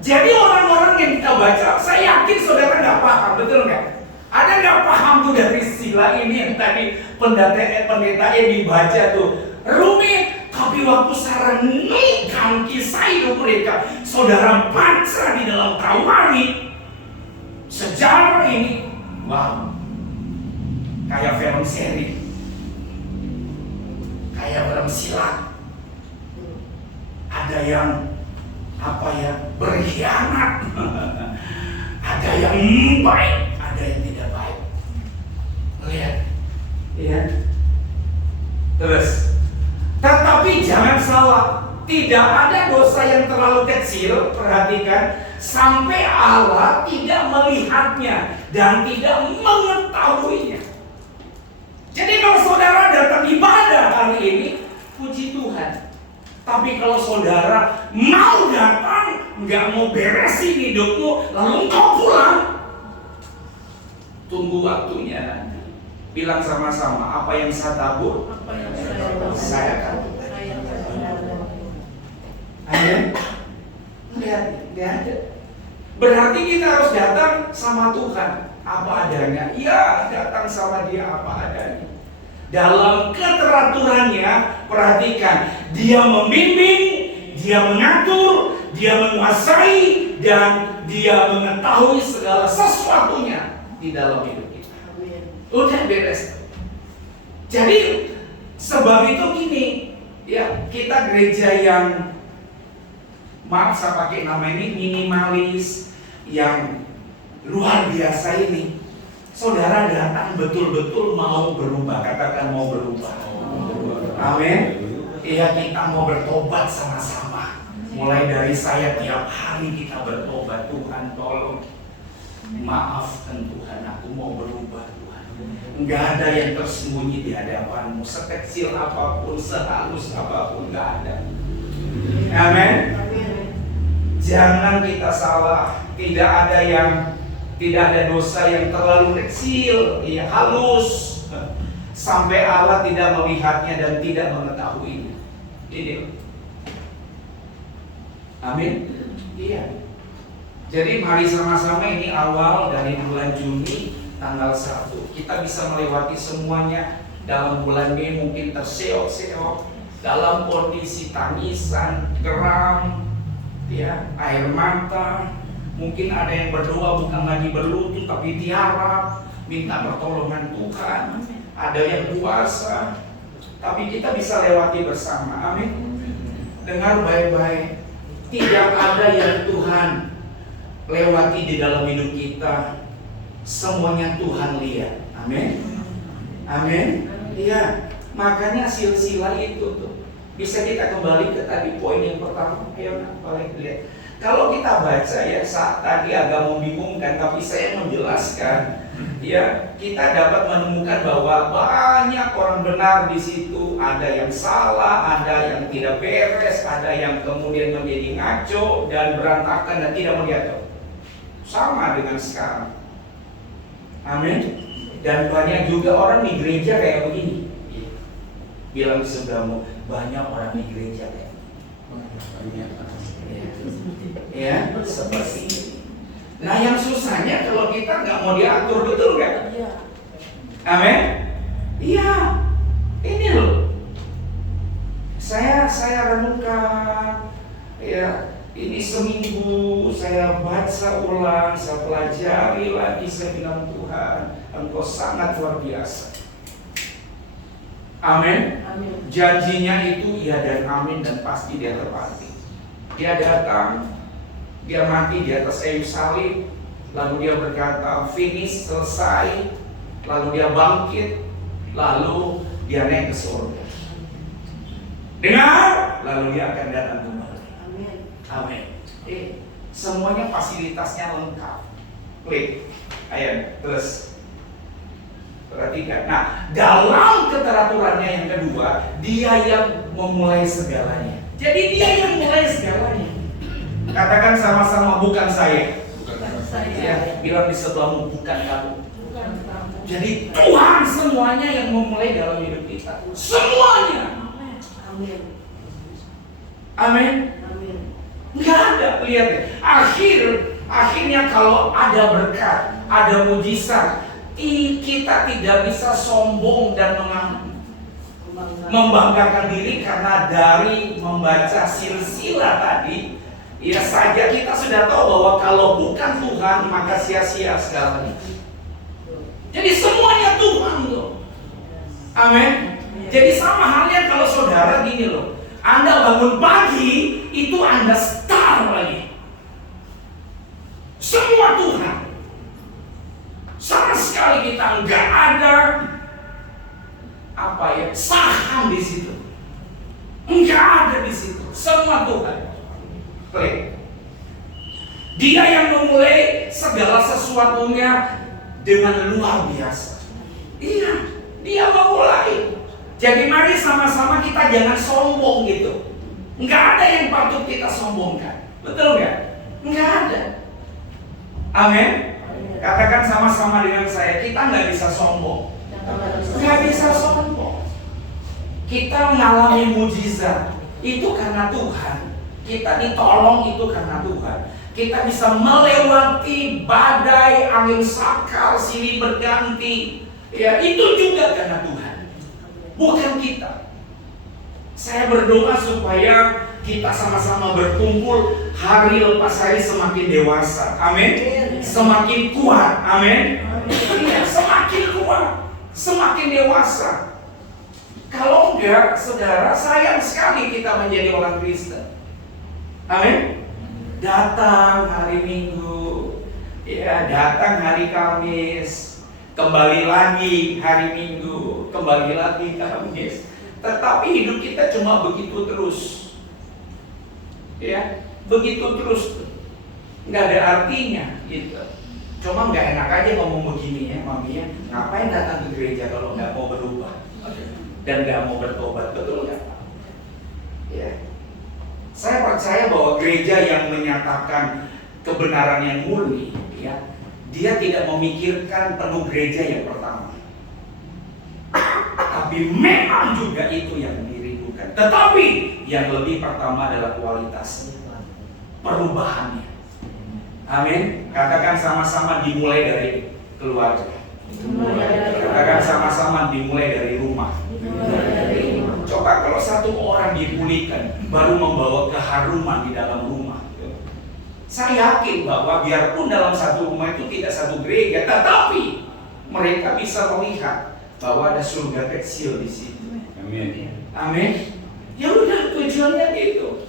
Jadi orang-orang yang kita baca, saya yakin saudara nggak paham, betul nggak? Ada nggak paham tuh dari sila ini yang tadi pendeta dibaca tuh rumit, tapi waktu saya renungkan kisah hidup mereka, saudara baca di dalam Tawari, sejarah ini, wow, kayak film seri, kayak film silat. Ada yang berkhianat, ada yang baik, ada yang tidak baik. Lihat, ya. Terus, tetapi jangan salah, tidak ada dosa yang terlalu kecil, perhatikan, sampai Allah tidak melihatnya dan tidak mengetahuinya. Jadi kalau saudara datang ibadah hari ini, puji Tuhan. Tapi kalau saudara mau datang, nggak mau beresin hidupmu, lalu engkau pulang, tunggu waktunya nanti. Bilang sama-sama, apa yang saya tabur, saya akan tuai. Amin. Lihat, nggak ada. Berarti kita harus datang sama Tuhan apa adanya. Ya, datang sama Dia apa adanya. Dalam keteraturannya, perhatikan, Dia membimbing, Dia mengatur, Dia menguasai, dan Dia mengetahui segala sesuatunya di dalam hidup kita. Udah beres. Jadi sebab itu gini, ya, kita gereja yang, maaf saya pakai nama ini, minimalis, yang luar biasa ini. Saudara datang betul-betul mau berubah, katakan mau berubah. Amin. Iya, kita mau bertobat sama-sama. Mulai dari saya tiap hari kita bertobat. Tuhan tolong, maafkan Tuhan, aku mau berubah Tuhan. Enggak ada yang tersembunyi di hadapanmu, sekecil apapun, sehalus apapun, enggak ada. Amin. Jangan kita salah, tidak ada dosa yang terlalu kecil, ya, halus, sampai Allah tidak melihatnya dan tidak mengetahuinya. Ini. Amin. Iya. Jadi mari sama-sama, ini awal dari bulan Juni tanggal 1. Kita bisa melewati semuanya. Dalam bulan Mei mungkin terseok-seok, dalam kondisi tangisan, geram, ya, air mata. Mungkin ada yang berdoa bukan lagi berlutut tapi tiarap, minta pertolongan Tuhan. Ada yang puasa, tapi kita bisa lewati bersama. Amin. Dengar baik-baik, tidak ada yang Tuhan lewati di dalam hidup kita, semuanya Tuhan lihat. Amin. Amin. Iya. Makanya silsilah itu tuh bisa kita kembali ke tadi poin yang pertama. Ayo, balik lihat. Kalau kita baca, ya, saat tadi agak membingungkan, tapi saya menjelaskan, ya, kita dapat menemukan bahwa banyak orang benar di situ. Ada yang salah, ada yang tidak beres, ada yang kemudian menjadi ngaco dan berantakan dan tidak melihat. sama dengan sekarang. Amin. Dan banyak juga orang di gereja kayak begini. Bilang di sebelahmu, banyak orang di gereja kayak ya, seperti ini. Nah, yang susahnya kalau kita nggak mau diatur, betul nggak? Amin. Iya, ini loh. Saya renungkan, ya, ini seminggu saya baca ulang, saya pelajari lagi, saya bilang Tuhan, Engkau sangat luar biasa. Amin. Janjinya itu iya dan amin, dan pasti dia tepati. Dia datang, dia mati di atas kayu salib, lalu dia berkata finish, selesai, lalu dia bangkit, lalu dia naik ke surga. Dengar, lalu dia akan datang kembali. Amin. Semuanya fasilitasnya lengkap. Klik, ayo terus perhatikan. Nah, dalam keteraturannya yang kedua, dia yang memulai segalanya. Jadi dia yang mulai segalanya. Katakan sama-sama, bukan saya. Ya, bilang di sebelahmu, bukan kamu. Jadi Tuhan semuanya yang memulai dalam hidup kita. Semuanya. Amin. Nggak ada, lihat ya. Akhirnya kalau ada berkat, ada mujizat, kita tidak bisa sombong dan membanggakan diri karena dari membaca silsilah tadi, ya saja kita sudah tahu bahwa kalau bukan Tuhan maka sia-sia segalanya. Jadi semuanya Tuhan loh. Amin. Jadi sama halnya kalau saudara gini loh, Anda bangun pagi itu Anda start lagi. Semua Tuhan. Sama sekali kita nggak ada saham di situ. Nggak ada di situ. Semua Tuhan. Klik. Dia yang memulai segala sesuatunya dengan luar biasa. Iya, dia memulai. Jadi mari sama-sama kita jangan sombong gitu. Nggak ada yang patut kita sombongkan. Betul nggak? Nggak ada. Amin. Katakan sama-sama dengan saya, kita nggak bisa sombong. Nggak bisa sombong. Kita mengalami mujizat itu karena Tuhan. Kita ditolong itu karena Tuhan. Kita bisa melewati badai, angin sakal, silih berganti. Ya, itu juga karena Tuhan. Bukan kita. Saya berdoa supaya kita sama-sama berkumpul hari lepas hari semakin dewasa. Amin. Semakin kuat. Amin. Iya, semakin kuat, semakin dewasa. Kalau enggak, saudara, sayang sekali kita menjadi orang Kristen. Amin. Datang hari Minggu, ya, datang hari Kamis, kembali lagi hari Minggu, kembali lagi Kamis. Tetapi hidup kita cuma begitu terus. Ya, begitu terus. Nggak ada artinya gitu. Cuma nggak enak aja ngomong begini ya, Mami ya. Ngapain datang ke gereja kalau nggak mau berubah dan nggak mau bertobat, betul nggak? Ya. Saya percaya bahwa gereja yang menyatakan kebenaran yang murni, ya, dia tidak memikirkan penuh gereja yang pertama. Tapi memang juga itu yang dirindukan. Tetapi yang lebih pertama adalah kualitas perubahannya. Amin. Katakan sama-sama, dimulai dari keluarga. Katakan sama-sama, dimulai dari rumah. Coba kalau satu orang dipulihkan, baru membawa keharuman di dalam rumah. Saya yakin bahwa biarpun dalam satu rumah itu tidak satu gereja, tetapi mereka bisa melihat bahwa ada surga kecil di situ. Amin. Amin. Ya udah, tujuannya gitu.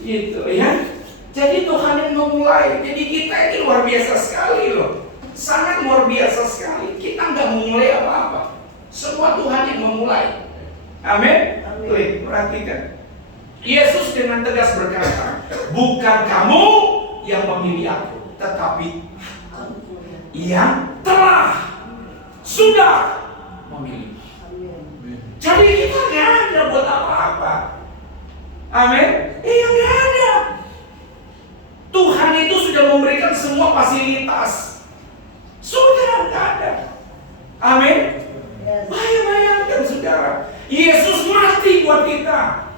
Gitu ya. Jadi Tuhan yang memulai. Jadi kita ini luar biasa sekali loh. Sangat luar biasa sekali. Kita nggak memulai apa-apa. Semua Tuhan yang memulai. Amin. Tuh, perhatikan. Yesus dengan tegas berkata, bukan kamu yang memilih aku, tetapi yang telah sudah memilih. Jadi kita nggak ada buat apa-apa. Amin. Nggak ada. Tuhan itu sudah memberikan semua fasilitas. Sudah nggak ada. Amin. Bayangkan saudara, Yesus mati buat kita.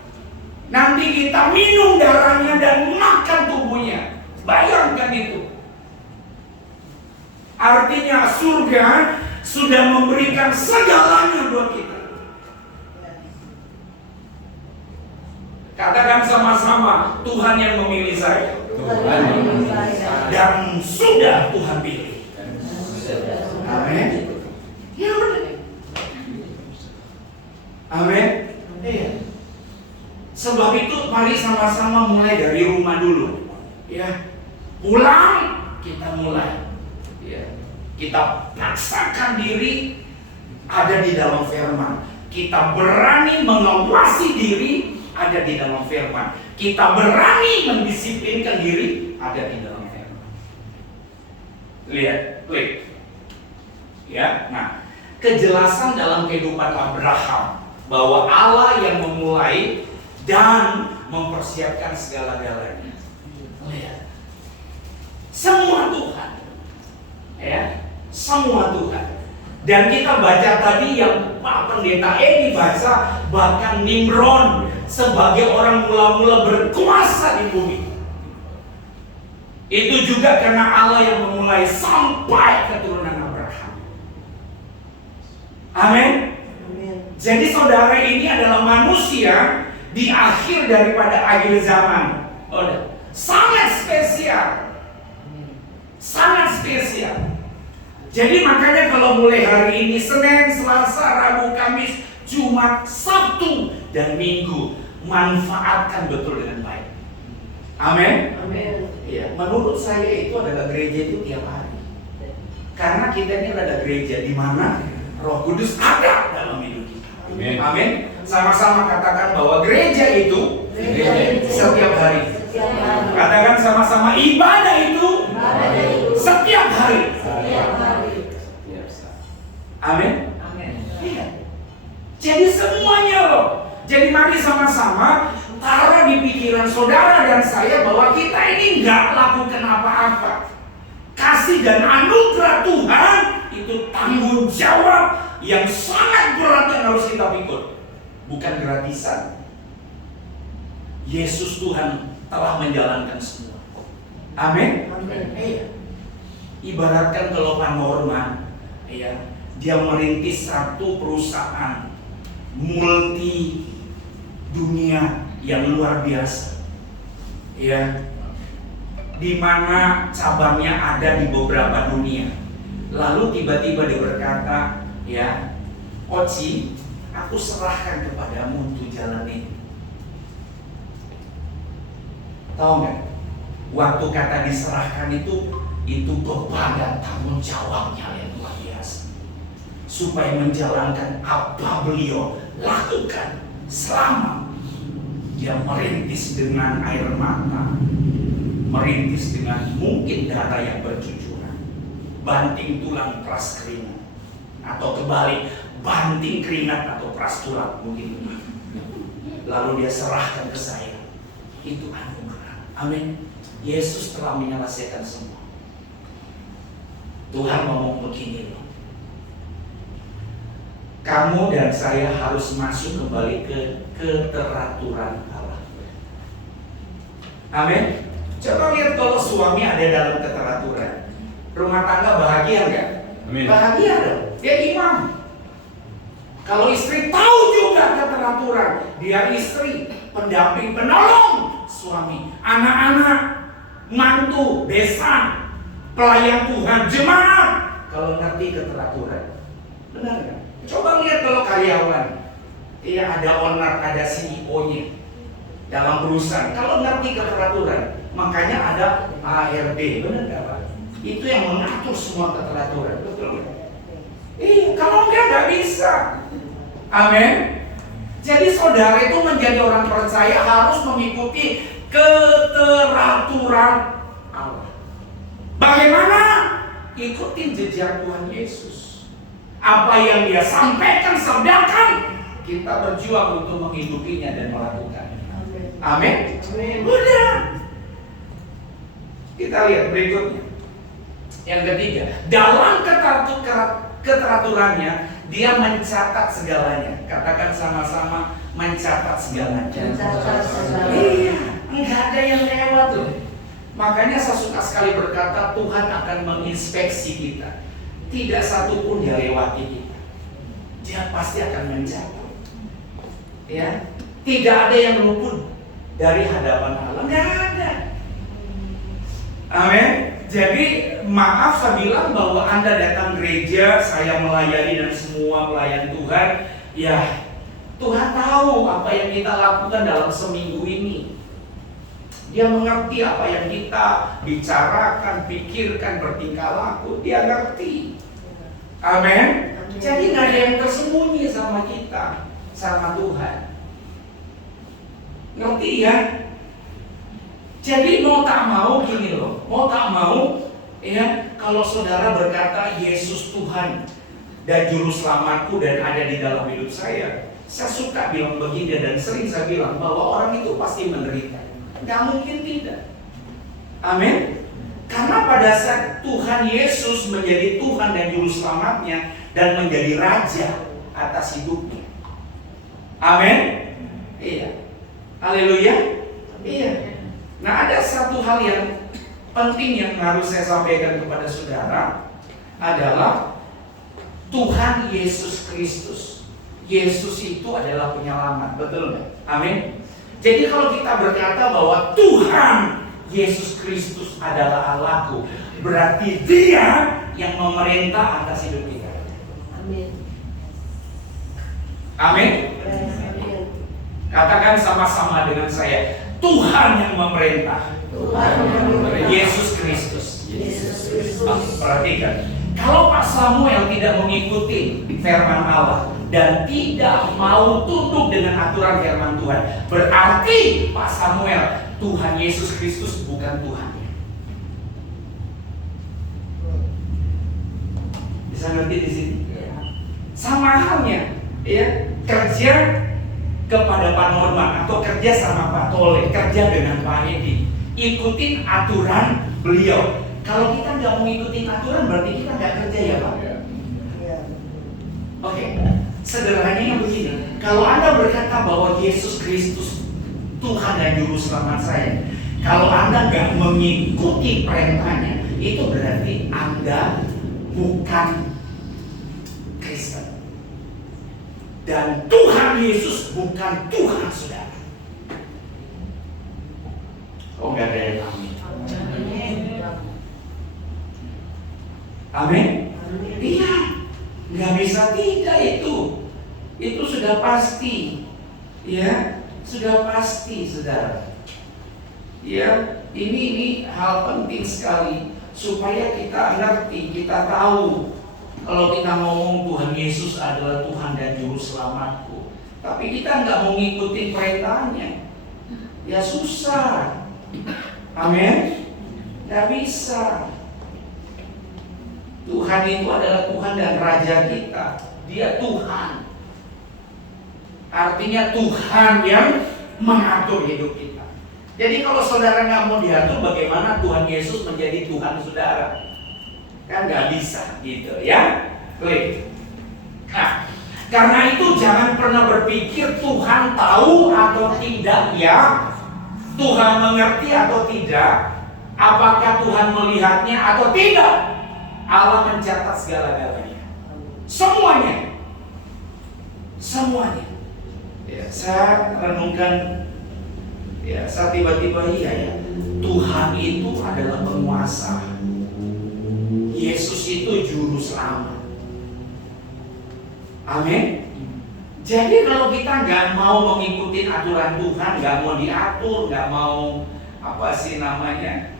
Nanti kita minum darahnya dan makan tubuhnya. Bayangkan itu. Artinya surga sudah memberikan segalanya buat kita. Katakan sama-sama, Tuhan yang memilih saya. Dan sudah Tuhan pilih. Amin. Ya udah. Amin. Iya. Sebab itu mari sama-sama mulai dari rumah dulu. Ya. Pulang kita mulai. Ya. Kita paksakan diri ada di dalam firman. Kita berani mengawasi diri ada di dalam firman. Kita berani mendisiplinkan diri ada di dalam firman. Lihat, klik. Ya, nah, kejelasan dalam kehidupan Abraham bahwa Allah yang memulai dan mempersiapkan segala-galanya. Lihat. Semua Tuhan. Ya, semua Tuhan. Dan kita baca tadi yang Pak Pendeta Edi baca, bahkan Nimrod sebagai orang mula-mula berkuasa di bumi. Itu juga karena Allah yang memulai sampai keturunan Abraham. Amin. Jadi saudara, ini adalah manusia di akhir daripada akhir zaman. Sangat spesial. Sangat spesial. Jadi makanya kalau mulai hari ini Senin, Selasa, Rabu, Kamis, Jumat, Sabtu, dan Minggu, manfaatkan betul dengan baik. Amin. Amin. Ya, menurut saya itu adalah gereja itu tiap hari. Karena kita ini ada gereja di mana Roh Kudus ada dalam hidup kita. Amin. Amin. Sama-sama katakan bahwa gereja itu setiap hari. Katakan sama-sama ibadah itu setiap hari. Amin. Iya. Jadi semuanya loh. Jadi mari sama-sama taruh di pikiran saudara dan saya bahwa kita ini nggak lakukan apa-apa. Kasih dan anugerah Tuhan itu tanggung jawab yang sangat berat yang harus kita pikul. Bukan gratisan. Yesus Tuhan telah menjalankan semua. Amin. Iya. Ibaratkan kalau Pak Norman, ya, dia merintis satu perusahaan multi dunia yang luar biasa, ya, di mana cabangnya ada di beberapa dunia. Lalu tiba-tiba dia berkata, ya, Oci, aku serahkan kepadamu untuk jalan ini. Tahu nggak? Waktu kata diserahkan itu beban dan tanggung jawabnya yang luar biasa. Supaya menjalankan apa beliau lakukan selama dia merintis dengan air mata, merintis dengan mungkin darah yang bercucuran, banting tulang peras keringat, atau kebalik, banting keringat atau peras tulang mungkin. Lalu dia serahkan ke saya. Itu anugerah. Amin. Yesus telah menyelesaikan semua. Tuhan ngomong begini loh. Kamu dan saya harus masuk kembali ke keteraturan Allah. Amin. Coba lihat kalau suami ada dalam keteraturan, rumah tangga bahagia nggak? Amin. Bahagia dong. Dia imam. Kalau istri tahu juga keteraturan, dia istri, pendamping, penolong suami, anak-anak, mantu, besan, pelayan Tuhan, jemaat. Kalau ngerti keteraturan, benar nggak? Coba lihat kalau karyawan, ya ada owner, ada CEO-nya dalam perusahaan. Kalau ngerti keteraturan, makanya ada ARD, benar nggak Pak? Itu yang mengatur semua keteraturan, betul nggak? Kalau nggak bisa. Amin. Jadi saudara itu menjadi orang percaya harus mengikuti keteraturan Allah. Bagaimana? Ikutin jejak Tuhan Yesus. Apa yang dia sampaikan, sabdakan, kita berjuang untuk menghidupinya dan melakukannya. Amin. Udah. Kita lihat berikutnya. Yang ketiga, dalam keteraturannya dia mencatat segalanya. Katakan sama-sama, mencatat segalanya. Mencatat segalanya. Iya, nggak ada yang lewat loh. Makanya saya suka sekali berkata, Tuhan akan menginspeksi kita. Tidak satu pun dia lewati kita. Dia pasti akan mencatat. Ya, tidak ada yang luput dari hadapan Allah. Nggak ada. Amin. Jadi maaf saya bilang bahwa Anda datang gereja, saya melayani dan semua pelayan Tuhan, ya Tuhan tahu apa yang kita lakukan dalam seminggu ini. Dia mengerti apa yang kita bicarakan, pikirkan, bertingkah laku. Dia ngerti. Amin. Jadi nggak ada yang tersembunyi sama kita, sama Tuhan. Ngerti ya? Jadi mau tak mau gini loh, mau tak mau ya, kalau saudara berkata Yesus Tuhan dan Juru Selamatku dan ada di dalam hidup saya suka bilang begini dan sering saya bilang bahwa orang itu pasti menderita. Gak mungkin tidak. Amin. Karena pada saat Tuhan Yesus menjadi Tuhan dan Juru Selamatnya dan menjadi Raja atas hidupnya. Amin. Iya. Haleluya. Iya. Nah, ada satu hal yang penting yang harus saya sampaikan kepada saudara adalah Tuhan Yesus Kristus. Yesus itu adalah penyelamat, betul nggak? Amin. Jadi kalau kita berkata bahwa Tuhan Yesus Kristus adalah Allahku, berarti Dia yang memerintah atas hidup kita. Amin. Amin. Amin. Katakan sama-sama dengan saya, Tuhan yang memerintah. Tuhan yang memerintah. Yesus Kristus. Yesus Kristus. Perhatikan, kalau Pak Samuel tidak mengikuti firman Allah dan tidak mau tunduk dengan aturan firman Tuhan, berarti Pak Samuel, Tuhan Yesus Kristus bukan Tuhannya. Bisa ngerti di sini? Sama halnya, ya, kerja kepada Pak Norman atau kerja sama Pak Tole, kerja dengan Pak Edi, ikutin aturan beliau. Kalau kita nggak mau ikutin aturan, berarti kita nggak kerja ya Pak? Oke, sederhananya begini. Kalau Anda berkata bahwa Yesus Kristus Tuhan dan Juru Selamat saya, kalau Anda nggak mengikuti perintahnya, itu berarti Anda bukan Kristen. Dan Tuhan Yesus bukan Tuhan saudara. Oh, nggak ada yang amin. Amin. Iya, nggak bisa tidak itu. Itu sudah pasti, ya, sudah pasti, saudara. Ya, ini hal penting sekali supaya kita ngerti, kita tahu. Kalau kita ngomong Tuhan Yesus adalah Tuhan dan Juru Selamatku, tapi kita nggak mau ngikutin perintahnya, ya susah. Amin. Nggak bisa. Tuhan itu adalah Tuhan dan Raja kita. Dia Tuhan. Artinya Tuhan yang mengatur hidup kita. Jadi kalau saudara nggak mau diatur, bagaimana Tuhan Yesus menjadi Tuhan saudara? Kan nggak bisa gitu ya. Klik. Nah, karena itu jangan pernah berpikir Tuhan tahu atau tidak ya, Tuhan mengerti atau tidak, apakah Tuhan melihatnya atau tidak. Allah mencatat segala-galanya, semuanya, semuanya. Ya, saya renungkan, ya, saya tiba-tiba iya ya, Tuhan itu adalah penguasa. Yesus itu juru selamat. Amin. Jadi kalau kita nggak mau mengikuti aturan Tuhan, nggak mau diatur, nggak mau apa sih namanya,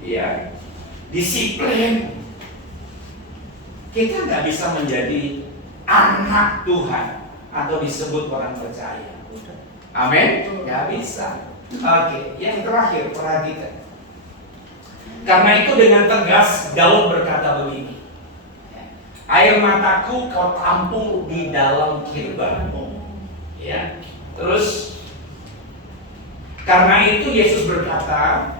ya, disiplin, kita nggak bisa menjadi anak Tuhan atau disebut orang percaya. Amin. Nggak bisa. Oke, yang terakhir perhatikan. Karena itu dengan tegas Daud berkata begini, air mataku kau tampung di dalam kirbanmu. Ya. Terus karena itu Yesus berkata,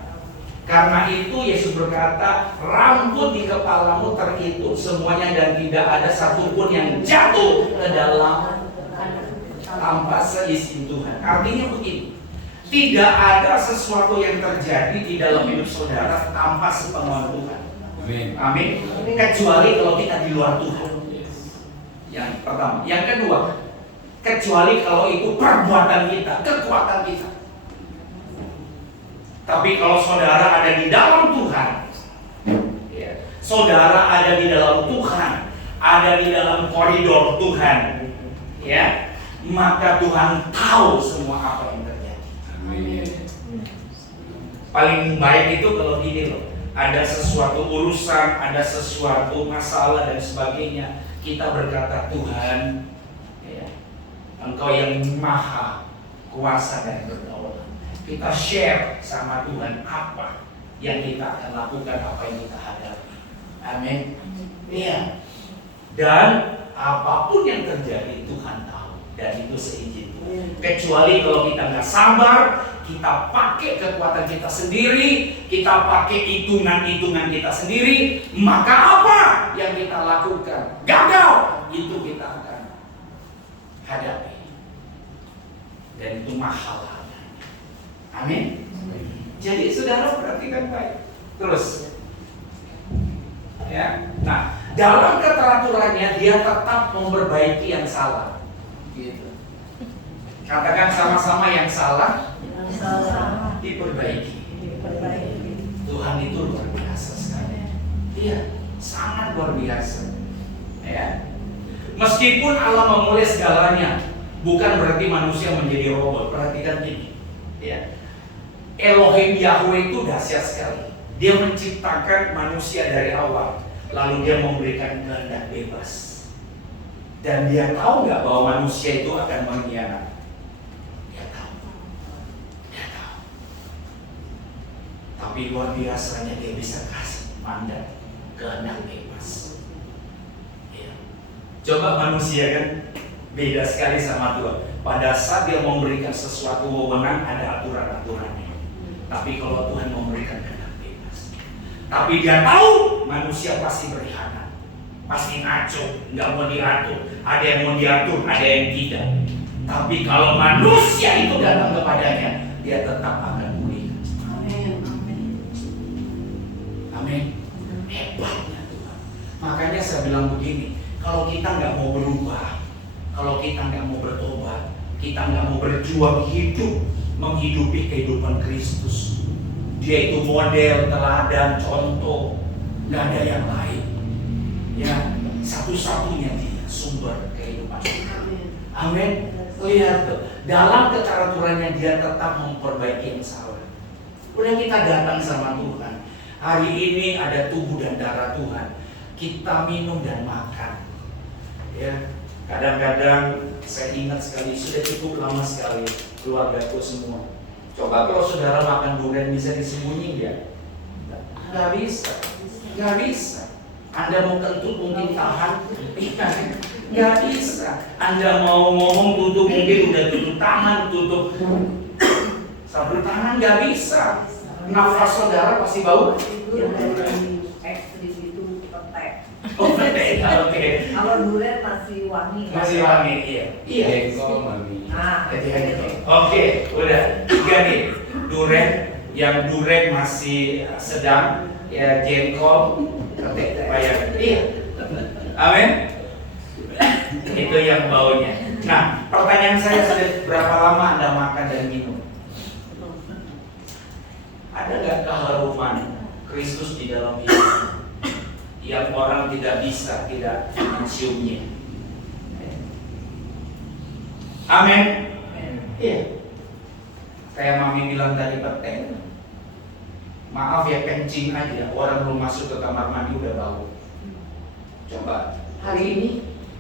Karena itu Yesus berkata, rambut di kepalamu terhitung semuanya dan tidak ada satupun yang jatuh ke dalam tanpa seizin Tuhan. Artinya begini, tidak ada sesuatu yang terjadi di dalam hidup saudara tanpa sepengetahuan Tuhan. Amin. Kecuali kalau kita di luar Tuhan. Yang pertama. Yang kedua, kecuali kalau itu perbuatan kita, kekuatan kita. Tapi kalau saudara ada di dalam Tuhan, ya, saudara ada di dalam Tuhan, ada di dalam koridor Tuhan, ya, maka Tuhan tahu semua apa yang terjadi. Paling baik itu kalau gini loh, ada sesuatu urusan, ada sesuatu masalah dan sebagainya, kita berkata, Tuhan, ya, Engkau yang maha kuasa dan berdaulat. Kita share sama Tuhan apa yang kita akan lakukan, apa yang kita hadapi. Amin. Iya. Dan apapun yang terjadi Tuhan tahu, dan itu seizin Tuhan. Kecuali kalau kita nggak sabar, kita pakai kekuatan kita sendiri, kita pakai hitungan-hitungan kita sendiri, maka apa yang kita lakukan gagal, itu kita akan hadapi. Dan itu mahal. Amin. Jadi saudara perhatikan baik. Terus, ya. Nah, dalam keteraturannya dia tetap memperbaiki yang salah. Gitu. Katakan sama-sama yang salah diperbaiki. Tuhan itu luar biasa sekali. Iya, sangat luar biasa. Ya. Meskipun Allah memulai segalanya, bukan berarti manusia menjadi robot. Perhatikan ini. Ya. Elohim Yahweh itu dahsyat sekali. Dia menciptakan manusia dari awal, lalu dia memberikan kehendak bebas. Dan dia tahu nggak bahwa manusia itu akan mengkhianati? Dia tahu. Dia tahu. Tapi luar biasanya dia bisa kasih mandat kehendak bebas. Ya. Coba manusia kan beda sekali sama Tuhan. Pada saat dia memberikan sesuatu wewenang, ada aturan-aturannya. Tapi kalau Tuhan memberikan kehendak bebas, tapi dia tahu manusia pasti berkhianat, pasti ngaco, nggak mau diatur. Ada yang mau diatur, ada yang tidak. Tapi kalau manusia itu datang kepadanya, dia tetap akan pulih. Amin. Amin. Hebatnya Tuhan. Makanya saya bilang begini, kalau kita nggak mau berubah, kalau kita nggak mau bertobat, kita nggak mau berjuang hidup, menghidupi kehidupan Kristus. Dia itu model, teladan, contoh, nggak ada yang lain. Ya, satu-satunya dia sumber kehidupan. Amin. Lihat tuh, dalam keteraturannya dia tetap memperbaiki yang salah. Udah kita datang sama Tuhan. Hari ini ada tubuh dan darah Tuhan. Kita minum dan makan. Ya, kadang-kadang saya ingat sekali, sudah cukup lama sekali keluargaku semua. Coba kalau saudara makan durian bisa disembunyi ya? Nggak bisa, nggak bisa. Anda mau kentut mungkin tahan, nggak bisa. Anda mau ngomong tutup mungkin udah tutup tangan, tutup sabun tangan, nggak bisa. Nafas saudara pasti bau. Ekstrim itu petek. Oh, petek, oke. Kalau durian masih wangi. Masih wangi, iya. Iya. Nah, Oke, udah 3 nih. Duren, yang duren masih sedang, ya jengkol, petek, bayar. Iya. Amin. Itu yang baunya. Nah, pertanyaan saya sudah berapa lama Anda makan dan minum? Ada nggak keharuman Kristus di dalam hidup yang orang tidak bisa tidak menciumnya? Amin. Iya. Kayak mami bilang tadi petek. Maaf ya, kencing aja, orang belum masuk ke kamar mandi udah bau. Coba hari ini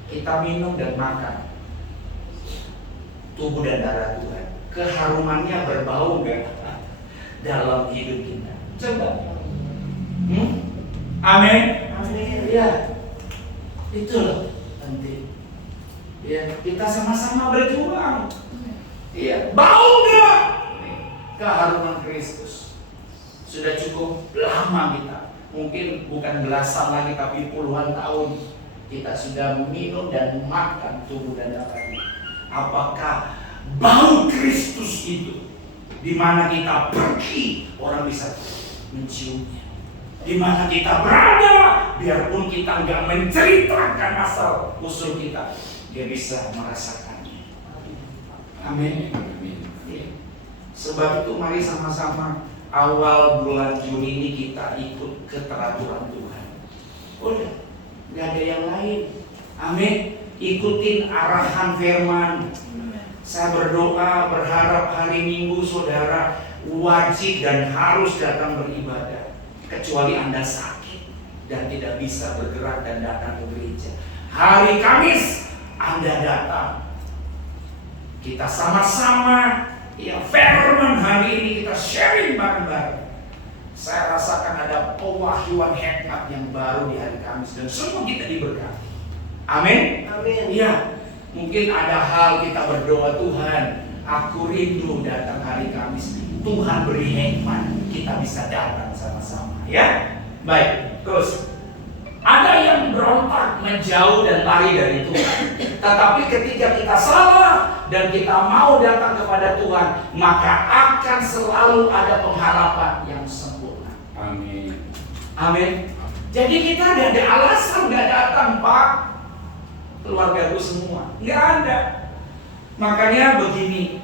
kita minum dan makan tubuh dan darah Tuhan. Keharumannya berbau nggak dalam hidup kita? Coba. Amin. Amin. Ya, itu loh penting. Ya, kita sama-sama berjuang. Iya, bau nggak? Keharuman Kristus. Sudah cukup lama kita, mungkin bukan belasan lagi tapi puluhan tahun kita sudah minum dan makan tubuh dan darahnya. Apakah bau Kristus itu di mana kita pergi orang bisa menciumnya? Di mana kita berada, biarpun kita nggak menceritakan asal usul kita, dia bisa merasakannya. Amin. Ya. Sebab itu mari sama-sama awal bulan Juni ini kita ikut keteraturan Tuhan. Udah, nggak ada yang lain. Amin. Ikutin arahan firman. Saya berdoa, berharap hari Minggu saudara wajib dan harus datang beribadah. Kecuali Anda sakit dan tidak bisa bergerak dan datang ke gereja. Hari Kamis Anda datang. Kita sama-sama ya firman hari ini kita sharing bareng-bareng. Saya rasakan ada pewahyuan hikmat yang baru di hari Kamis dan semua kita diberkati. Amin. Amin. Iya. Mungkin ada hal kita berdoa, Tuhan, aku rindu datang hari Kamis. Tuhan beri hikmat, kita bisa datang sama-sama, ya. Baik, terus ada yang berontak, menjauh dan lari dari Tuhan. Tetapi ketika kita salah dan kita mau datang kepada Tuhan, maka akan selalu ada pengharapan yang sempurna. Amin. Amin. Jadi kita nggak ada alasan nggak datang, Pak. Keluargaku semua nggak ada. Makanya begini,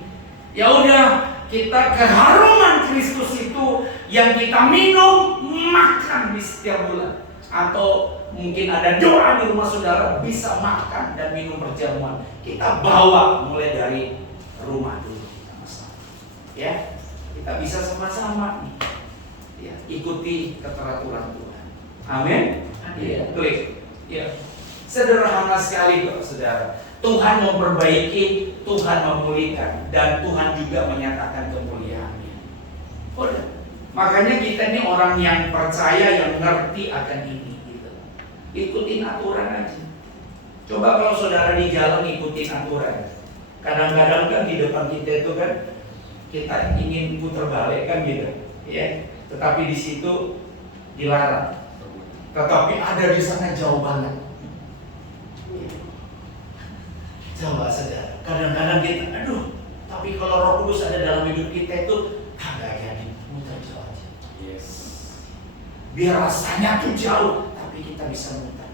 ya udah, kita keharuman Kristus itu yang kita minum, makan di setiap bulan. Atau mungkin ada doa di rumah saudara, bisa makan dan minum perjamuan. Kita bawa mulai dari rumah dulu sama-sama. Ya, kita bisa sama-sama nih. Ya, ikuti keteraturan Tuhan. Amin. Iya, klik. Ya. Sederhana sekali kok saudara. Tuhan memperbaiki, Tuhan memulihkan, dan Tuhan juga menyatakan kemuliaannya. Udah. Makanya kita ini orang yang percaya, yang ngerti akan ini gitu. Ikutin aturan aja. Coba kalau saudara di jalan ikutin aturan. Kadang-kadang kan di depan kita itu kan kita ingin putar balik kan gitu, ya. Tetapi di situ dilarang. Tetapi ada di sana jauh banget. Coba saudara, kadang-kadang kita, aduh, tapi kalau Roh Kudus ada dalam hidup kita itu kagak jadi, muter jauh aja. Yes. Biar rasanya tuh jauh, tapi kita bisa muter.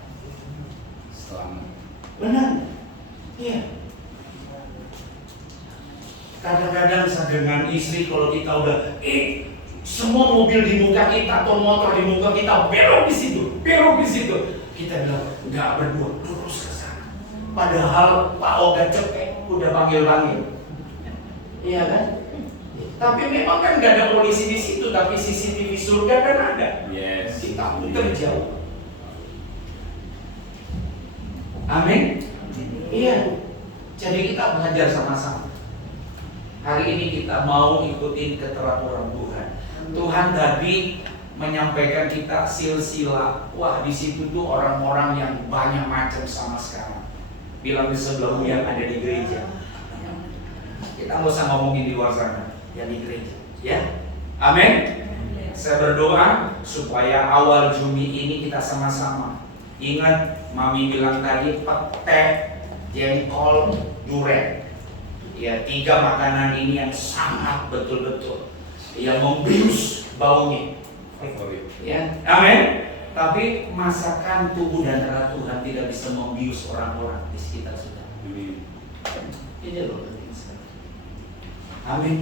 Selamat. Benar? Iya. Kadang-kadang dengan istri kalau kita udah, semua mobil di muka kita atau motor di muka kita belok di situ, kita bilang nggak berdua, lurus ke sana. Padahal Pak Oga cepet udah panggil-panggil, iya kan? Tapi memang kan nggak ada polisi di situ, tapi CCTV surga kan ada. Yes. Kita muter jauh. Amin. Iya. Jadi kita belajar sama-sama. Hari ini kita mau ikutin keteraturan Tuhan. Tuhan tadi menyampaikan kita silsilah. Wah, di situ tuh orang-orang yang banyak macam sama sekarang. Bilang di sebelahmu yang ada di gereja. Kita nggak usah ngomongin di luar sana, yang di gereja. Ya, amin. Saya berdoa supaya awal Juni ini kita sama-sama. Ingat, Mami bilang tadi pete, jengkol, duren. Ya, 3 makanan ini yang sangat betul-betul yang membius baunya. Ya, amin. Tapi masakan tubuh dan darah Tuhan tidak bisa membius orang-orang di sekitar kita. Ini loh penting sekali. Amin.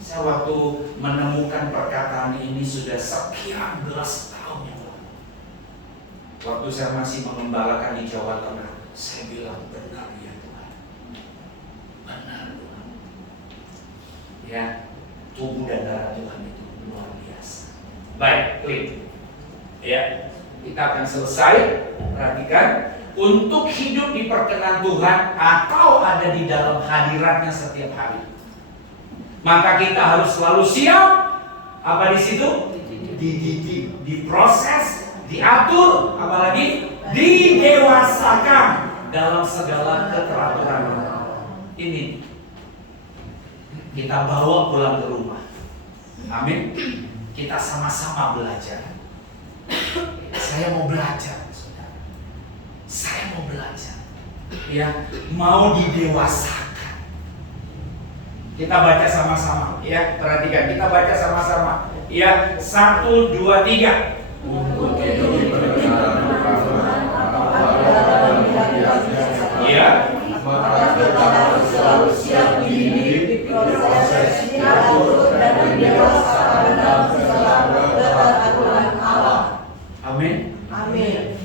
Saya waktu menemukan perkataan ini sudah sekian belas tahun yang lalu. Waktu saya masih mengembalakan di Jawa Tengah, saya bilang benar ya Tuhan. Benar Tuhan. Ya, tubuh dan darah Tuhan itu luar biasa. Baik, klik. Ya, kita akan selesai. Perhatikan, untuk hidup di perkenan Tuhan atau ada di dalam hadiratnya setiap hari, maka kita harus selalu siap. Apa di situ? Diproses, diatur, apalagi didewasakan dalam segala keteraturan. Ini kita bawa pulang ke rumah. Amin. kita sama-sama belajar. Saya mau belajar, saudara. Saya mau belajar. Ya, mau didewasakan. Kita baca sama-sama, ya. Perhatikan, kita baca sama-sama. Ya, 1, 2, 3. Ya. Maka kita harus selalu siap dididik, diproses, diatur, dan didewasakan dalam segala keteraturan Allah. Amin. Amin.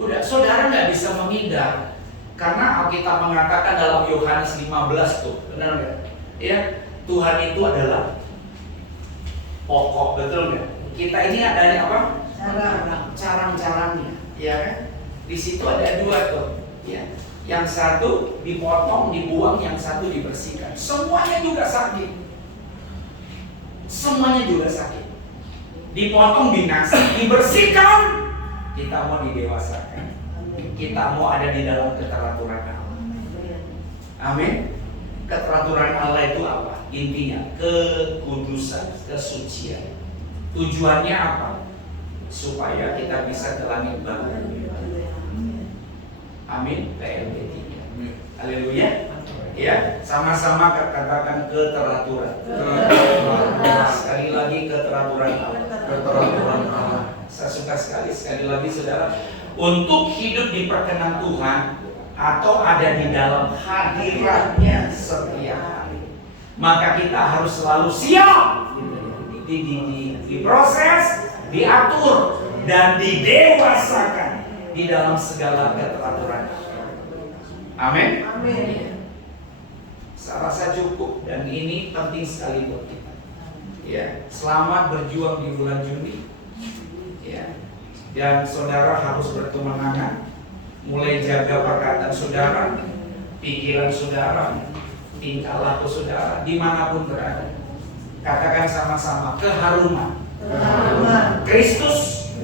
Udah, saudara nggak bisa menghindar karena Alkitab mengatakan dalam Yohanes 15 tuh, benar nggak? Ya, Tuhan itu adalah pokok, betul nggak? Kita ini adanya apa? Carang-carangnya, ya kan? Di situ ada 2 tuh, ya. Yang satu dipotong, dibuang, yang satu dibersihkan. Semuanya juga sakit. Semuanya juga sakit. Dipotong binasa, dibersihkan. Kita mau didewasakan. Kita mau ada di dalam keteraturan Allah. Amin. Keteraturan Allah itu apa? Intinya kekudusan, kesucian. Tujuannya apa? Supaya kita bisa ke langit baru. Amin. PLB 3. Haleluya. Ya, sama-sama katakan keteraturan. Sekali lagi keteraturan Allah. Keteraturan Allah. Saya suka sekali lagi saudara, untuk hidup di perkenan Tuhan atau ada di dalam hadiratnya setiap hari, maka kita harus selalu siap diproses, diatur, dan didewasakan di dalam segala keteraturan. Amin. Amin. Saya rasa cukup dan ini penting sekali buat kita. Ya, selamat berjuang di bulan Juni. Ya, dan saudara harus berkemenangan, mulai jaga perkataan saudara, pikiran saudara, tingkah laku saudara, dimanapun berada. Katakan sama-sama, keharuman Kristus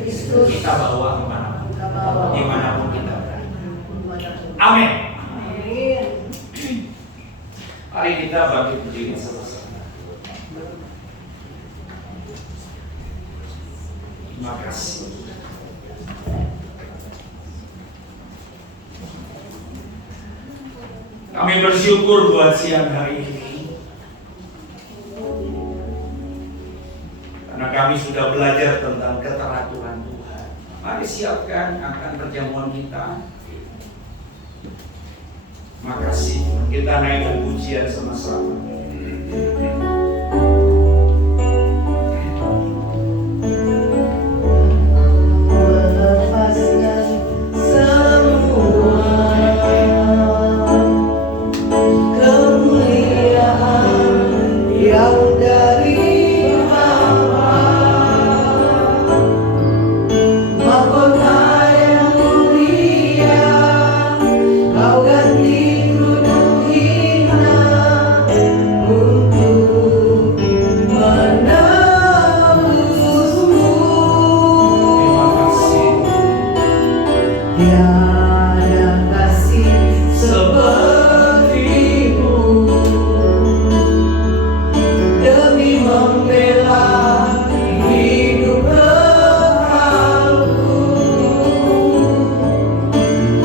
kita bawa kemanapun, dimanapun kita berada. Amin. Mari kita bangkit berdiri sama-sama. Terima kasih. Kami bersyukur buat siang hari ini, karena kami sudah belajar tentang keteraturan Tuhan. Mari siapkan akan perjamuan kita. Makasih. Kita naikkan pujian sama-sama. Melepaskan semua kemuliaan yang dari Bapa, mahkota yang mulia, kau ganti gunung hina untuk menebusmu. Terima kasih. Tiada kasih sepertimu, demi membela hidup kekalku.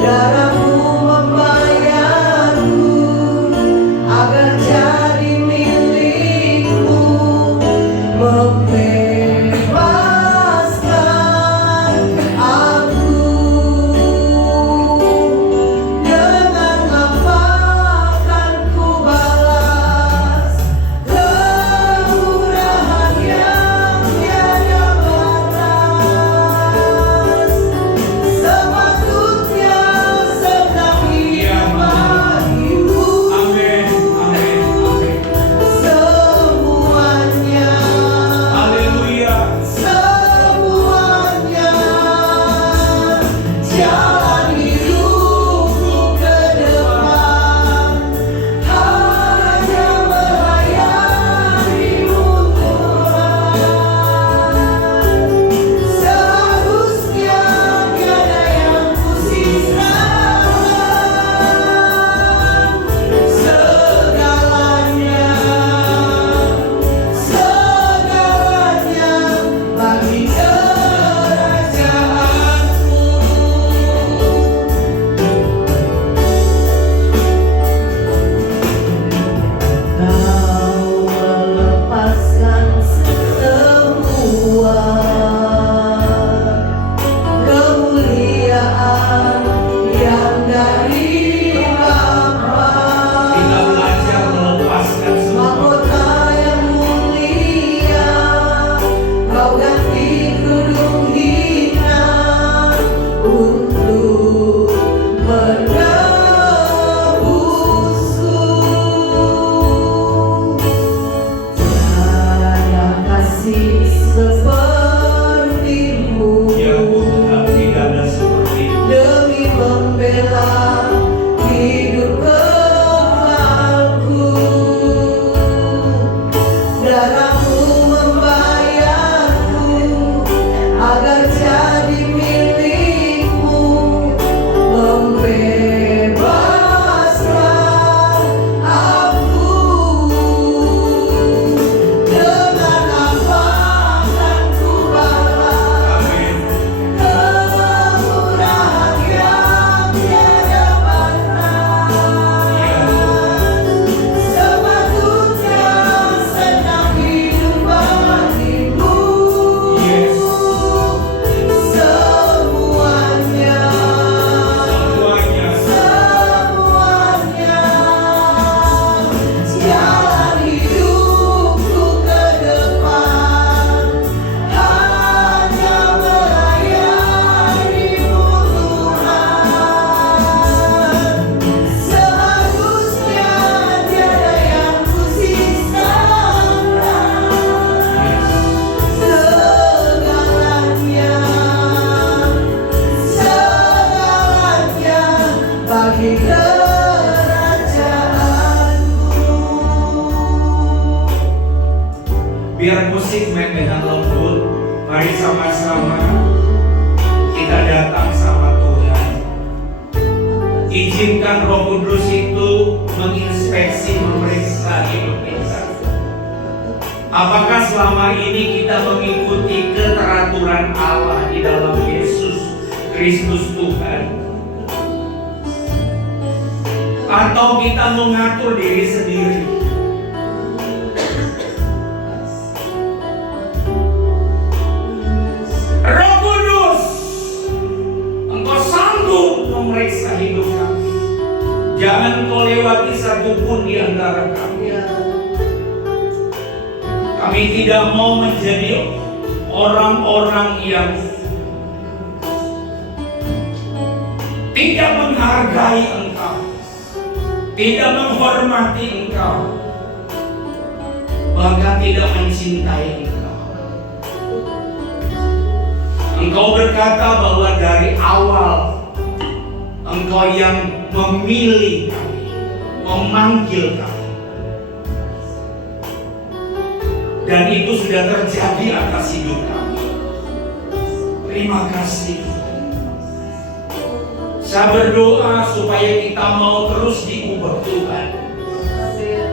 Darahmu membayarku agar jadi milikmu, membebaskan aku. Dengan apa akan ku balas kemurahan yang tiada batas? Sepatutnya senang hidup bagimu. Amin. Amin. Amin. Semuanya, Haleluya. semuanya, jalan hidupku ke depan hanya melayanimu Tuhan. Seharusnya tiada yang kusisakan, segalanya, segalanya bagi kerajaanmu. Biar musik main dengan lembut, mari sama-sama kita datang sama Tuhan. Izinkan Roh Kudus itu menginspeksi, memeriksa hidup kita. Apakah selama ini kita mengikuti keteraturan Allah di dalam Yesus Kristus Tuhan? Atau kita mengatur diri sendiri? Roh Kudus, Engkau sanggup memeriksa hidup kami. Jangan Engkau lewati satu pun di antara kami. Kami tidak mau menjadi orang-orang yang tidak menghargai Engkau, tidak menghormati Engkau, bahkan tidak mencintai Engkau. Engkau berkata bahwa dari awal Engkau yang memilih kami, memanggil kami. Dan itu sudah terjadi atas hidup kami. Terima kasih. Saya berdoa supaya kita mau terus diubah Tuhan,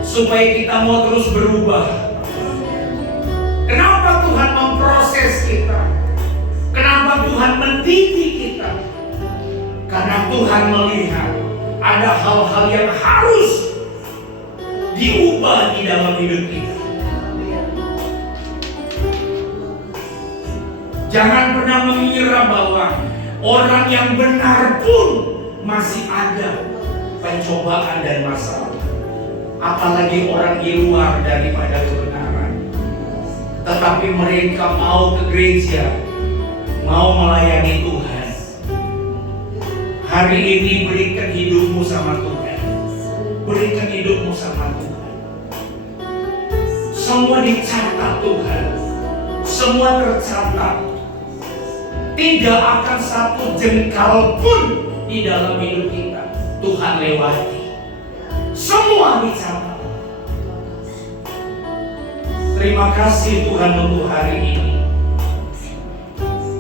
supaya kita mau terus berubah. Kenapa Tuhan memproses kita? Kenapa Tuhan mendidik kita? Karena Tuhan melihat ada hal-hal yang harus diubah di dalam hidup kita. Jangan pernah mengira bahwa orang yang benar pun masih ada pencobaan dan masalah. Apalagi orang di luar daripada kebenaran. Tetapi mereka mau ke gereja, mau melayani Tuhan. Hari ini berikan hidupmu sama Tuhan. Berikan hidupmu sama Tuhan. Semua dicatat Tuhan. Semua tercatat. Tidak akan satu jengkal pun di dalam hidup kita Tuhan lewati. Semua dicatat. Terima kasih Tuhan untuk hari ini.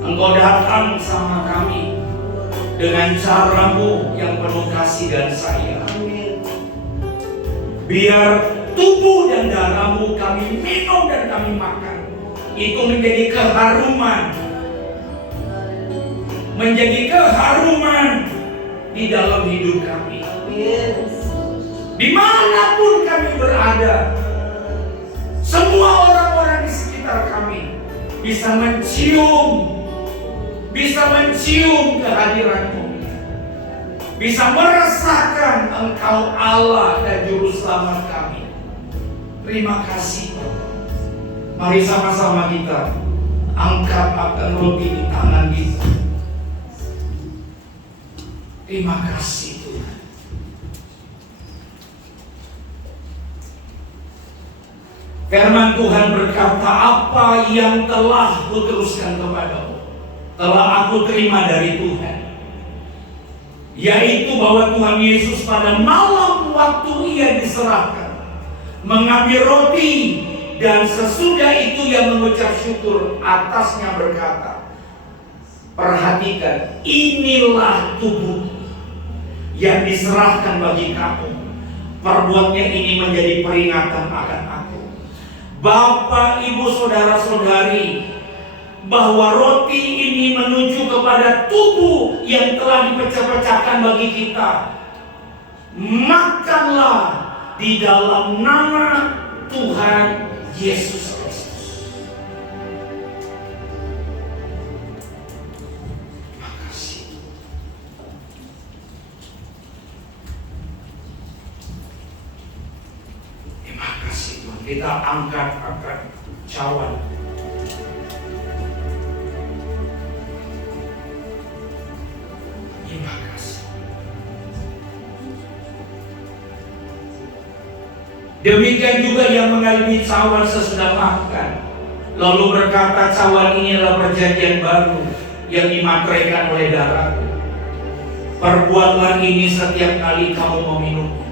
Engkau datang sama kami dengan cara-Mu yang penuh kasih dan sayang. Biar tubuh dan darah-Mu kami minum dan kami makan, itu menjadi keharuman, menjadi keharuman di dalam hidup kami. Dimanapun kami berada, semua orang-orang di sekitar kami bisa mencium kehadiran-Mu, bisa merasakan Engkau Allah dan Juru Selamat kami. Terima kasih Bapak. Mari sama-sama kita angkat akan roti di tangan kita. Terima kasih Tuhan. Firman Tuhan berkata, apa yang telah kuteruskan kepadamu, telah aku terima dari Tuhan. Yaitu bahwa Tuhan Yesus pada malam waktu Ia diserahkan, mengambil roti, dan sesudah itu Ia mengucap syukur atasnya berkata, perhatikan, inilah tubuh yang diserahkan bagi kamu. Perbuatnya ini menjadi peringatan akan aku. Bapak, Ibu, Saudara-saudari, bahwa roti ini menuju kepada tubuh yang telah dipecah-pecahkan bagi kita. Makanlah di dalam nama Tuhan Yesus Kristus. Kita angkat cawan. Terima kasih. Demikian juga yang mengalami cawan sesudah makan, lalu berkata, cawan ini adalah perjanjian baru yang dimateraikan oleh darahku. Perbuatlah ini setiap kali kamu meminumnya,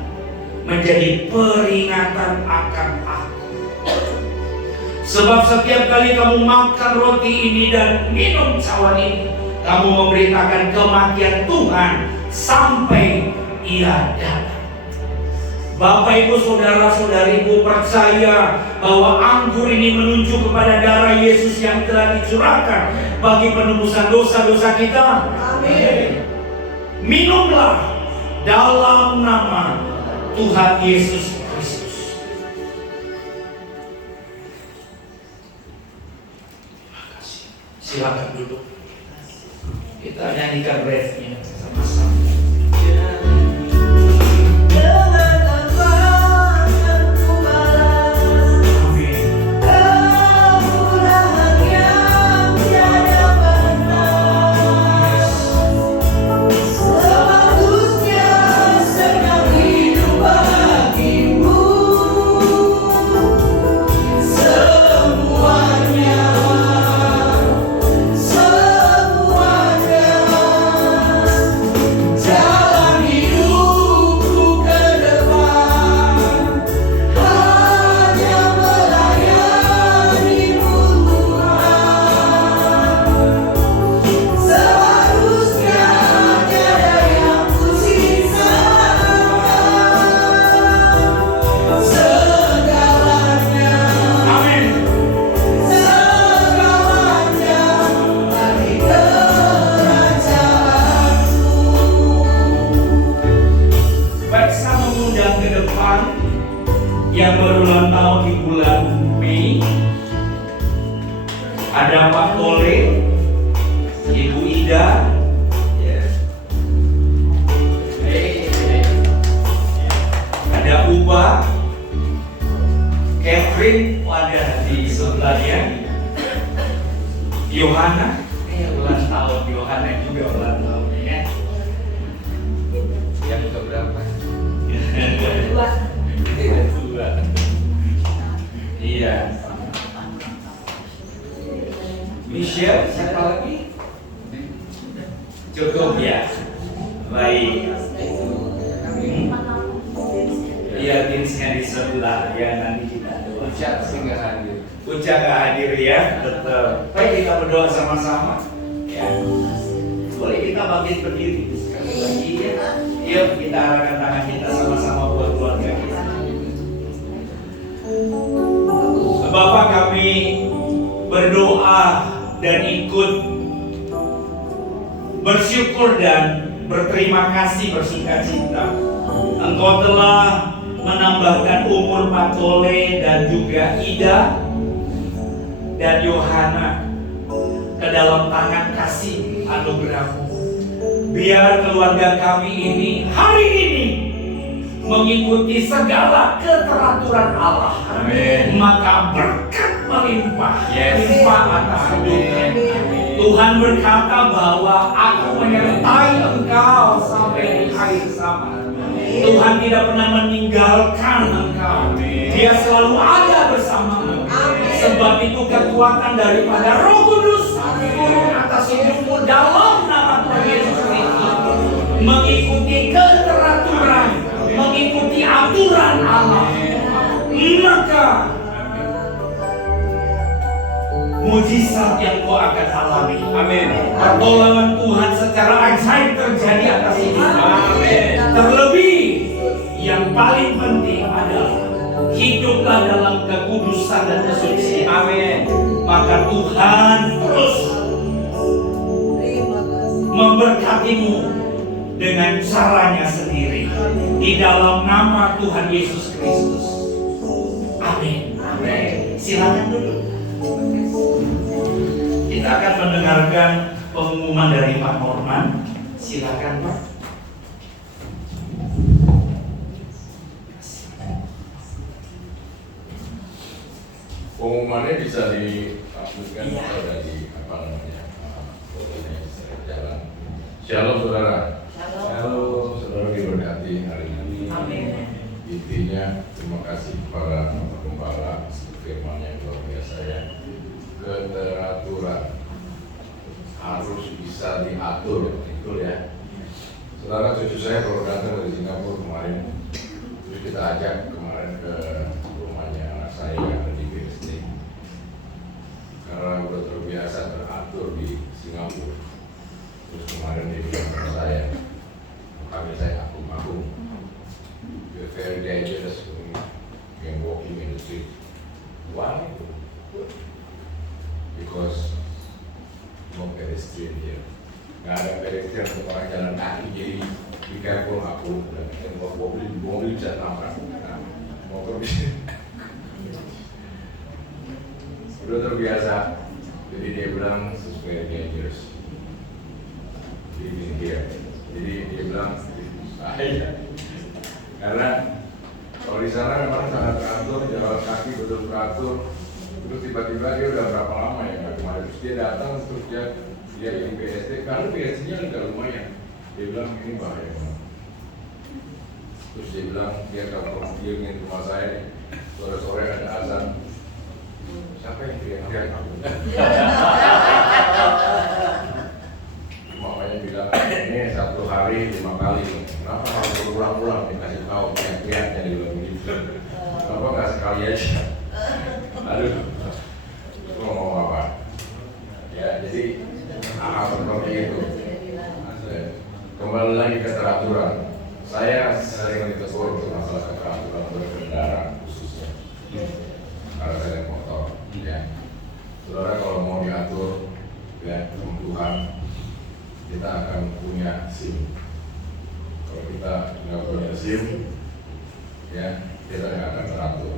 menjadi peringatan akan aku. Sebab setiap kali kamu makan roti ini dan minum cawan ini, kamu memberitakan kematian Tuhan sampai Ia datang. Bapak, Ibu, saudara-saudariku percaya bahwa anggur ini menunjuk kepada darah Yesus yang telah dicurahkan bagi penebusan dosa-dosa kita. Amin. Minumlah dalam nama Tuhan Yesus Kristus. Terima kasih. Silakan duduk. Kita nyanyikan refnya sama-sama. Yang berulang tahun di bulan Mei, ada Pak Tole, Ibu Ida, ada Uba, Catherine, ada di sebelahnya, Yohana, ulang tahun Yohana juga ulang tahun ya. Yang keberapa? Iya. Michelle, siapa lagi? Cukup ya. Baik. Iya, tinsnya di sebelah ya, nanti kita doa. Ucap sih nggak hadir. Ucap nggak hadir ya, betul. Baik, kita berdoa sama-sama. Ya. Boleh kita bangkit berdiri sekali lagi ya. Yuk kita arahkan tangan kita sama-sama buat keluarga kita. Bapak, kami berdoa dan ikut bersyukur dan berterima kasih, bersukacita. Engkau telah menambahkan umur Pak Tole dan juga Ida dan Yohana ke dalam tangan kasih anugerah-Mu. Biar keluarga kami ini hari ini mengikuti segala keteraturan Allah. Amin. Maka berkat melimpah, melimpah atas hidupnya. Tuhan berkata bahwa aku menyertai engkau sampai di akhir zaman. Tuhan tidak pernah meninggalkan engkau. Dia selalu ada bersamamu. Sebab itu kekuatan daripada Roh Kudus turun atas hidupmu dalam nama Tuhan Yesus Kristus. Mengikuti keteraturan, mengikuti aturan Allah, maka mujizat yang kau akan alami. Amin. Pertolongan Tuhan secara ajaib terjadi atas hidup. Amin. Terlebih yang paling penting adalah hiduplah dalam kekudusan dan kesucian. Amin. Maka Tuhan terus memberkatimu dengan caranya sendiri di dalam nama Tuhan Yesus Kristus. Amin. Amin. Silakan duduk. Kita akan mendengarkan pengumuman dari Pak Norman. Silakan Pak. Pengumumannya bisa dihapuskan atau dari jalan. Shalom saudara. Shalom saudara, diberkati hari ini. Amin. Intinya terima kasih kepada Bapak Gembala, firman yang luar biasa ya. Keteraturan harus bisa diatur, betul ya. Saudara, cucu saya baru datang dari Singapura kemarin. Terus kita ajak kemarin ke rumahnya anak saya yang ada di BSD. Karena udah terbiasa teratur di Singapura. Terus kemarin dia bilang sama saya, makanya saya agung-agung. You're very dangerous when walking in the street. Why? Because no pedestrian here. Nggak ada pedestrian untuk orang jalan kaki, jadi be careful aku. Dan mobil bisa nabrak, motor bisa. Udah terbiasa, jadi dia bilang sesuai dangerous. Jadi dia bilang bahaya. Karena kalau di sana memang sangat teratur, jalan kaki betul teratur. Terus tiba-tiba dia udah berapa lama ya nggak kemarin. Terus dia datang, terus dia yang BSD, karena BSD-nya agak lumayan. Dia bilang ini bahaya banget. Terus dia bilang dia kalau dia ingin rumah saya sore-sore ada azan. Siapa yang teriak-teriak aku? Makanya bilang ini 1 hari 5 kali. Kenapa harus berulang-ulang dikasih tahu teriak-teriaknya di luar begitu? Kenapa nggak sekali aja? Aduh, ngomong apa? Ya jadi seperti itu. Kembali lagi ke keteraturan. Saya sering ditegur untuk masalah keteraturan berkendara khususnya. Karena saya naik motor, ya. Saudara kalau mau diatur, ya Tuhan, kita akan punya SIM. Kalau kita nggak punya SIM, ya kita nggak akan teratur.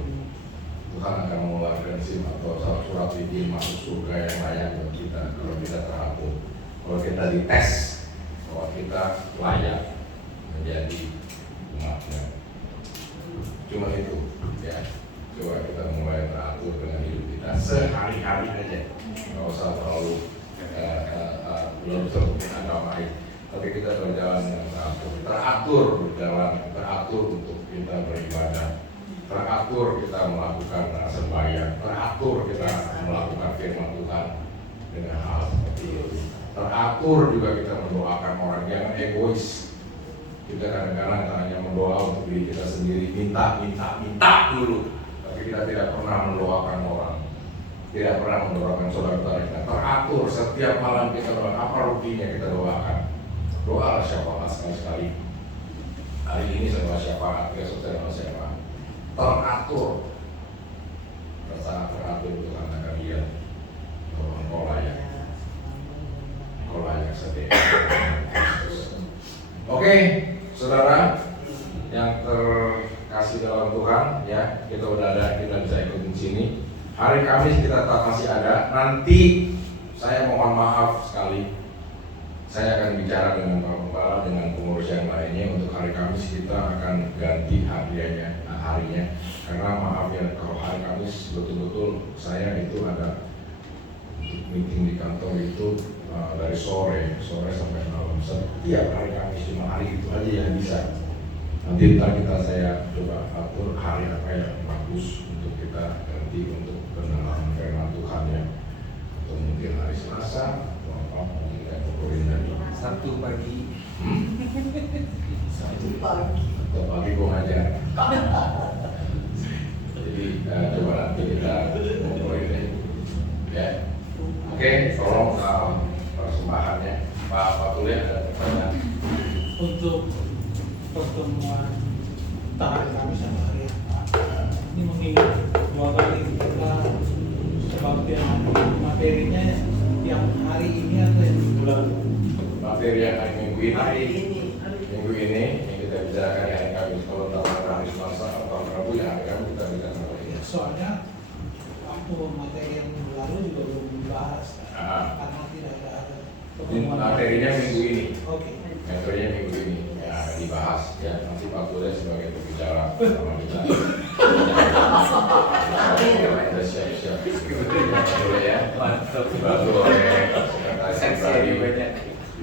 Tuhan akan mengeluarkan SIM atau surat izin masuk surga yang layak buat kita kalau kita teratur. Kalau kita dites bahwa kita layak menjadi umatnya. Cuma itu, ya. Coba kita mulai teratur dengan hidup kita sehari-hari aja. Nggak usah terlalu belum terbuka agama lain. Tapi kita berjalan dengan teratur berjalan, teratur untuk kita beribadah. Teratur kita melakukan sembahyang, teratur kita melakukan firman Tuhan dengan hal seperti itu. Teratur juga kita mendoakan orang, jangan egois. Kita kadang-kadang hanya mendoa untuk diri kita sendiri, minta dulu. Tapi kita tidak pernah mendoakan orang, tidak pernah mendoakan saudara-saudara kita. Teratur setiap malam kita doa, apa ruginya kita doakan? Doa syafaat sekali-sekali. Hari ini saya doa syafaat, besok saya doa syafaat. Teratur, sangat teratur untuk anak kalian. Engkau layak setia. Oke, saudara yang terkasih dalam Tuhan, ya kita udah ada, kita bisa ikutin sini. Hari Kamis kita tetap masih ada. Nanti saya mohon maaf sekali, saya akan bicara dengan Pak Gembala, dengan pengurus yang lainnya untuk hari Kamis kita akan ganti harinya. Karena maaf ya, kalau hari Kamis betul-betul saya itu ada meeting di kantor itu dari sore sampai malam. Setiap hari Kamis, cuma hari itu aja yang bisa. Nanti saya coba atur hari apa yang bagus untuk kita ganti untuk kenalan firman Tuhan ya. Atau mungkin hari Selasa atau apa yang kita ngobrolin tadi. Sabtu pagi. Atau pagi gua ngajar. Jadi coba nanti kita ngobrolin deh. Ya. Oke, tolong persembahannya Pak Tulen ada pertanyaan. Untuk pertemuan terakhir kami sama hari ini mengingat 2 kali kita kebaktian materinya yang hari ini atau yang bulan Materi yang hari minggu ini, Hari ini. minggu ini yang kita bicarakan di hari Kamis. Kalau tahu hari Selasa atau Rabu ya hari Kamis kita bicarakan lagi. ya, soalnya waktu materi yang lalu juga belum dibahas karena tidak ada Materinya minggu ini. Oke. Materinya minggu ini ya dibahas ya. Nanti Pak Tulen sebagai pembicara sama kita. Kita siap-siap. Boleh ya. Dibantu oleh sekretaris pribadi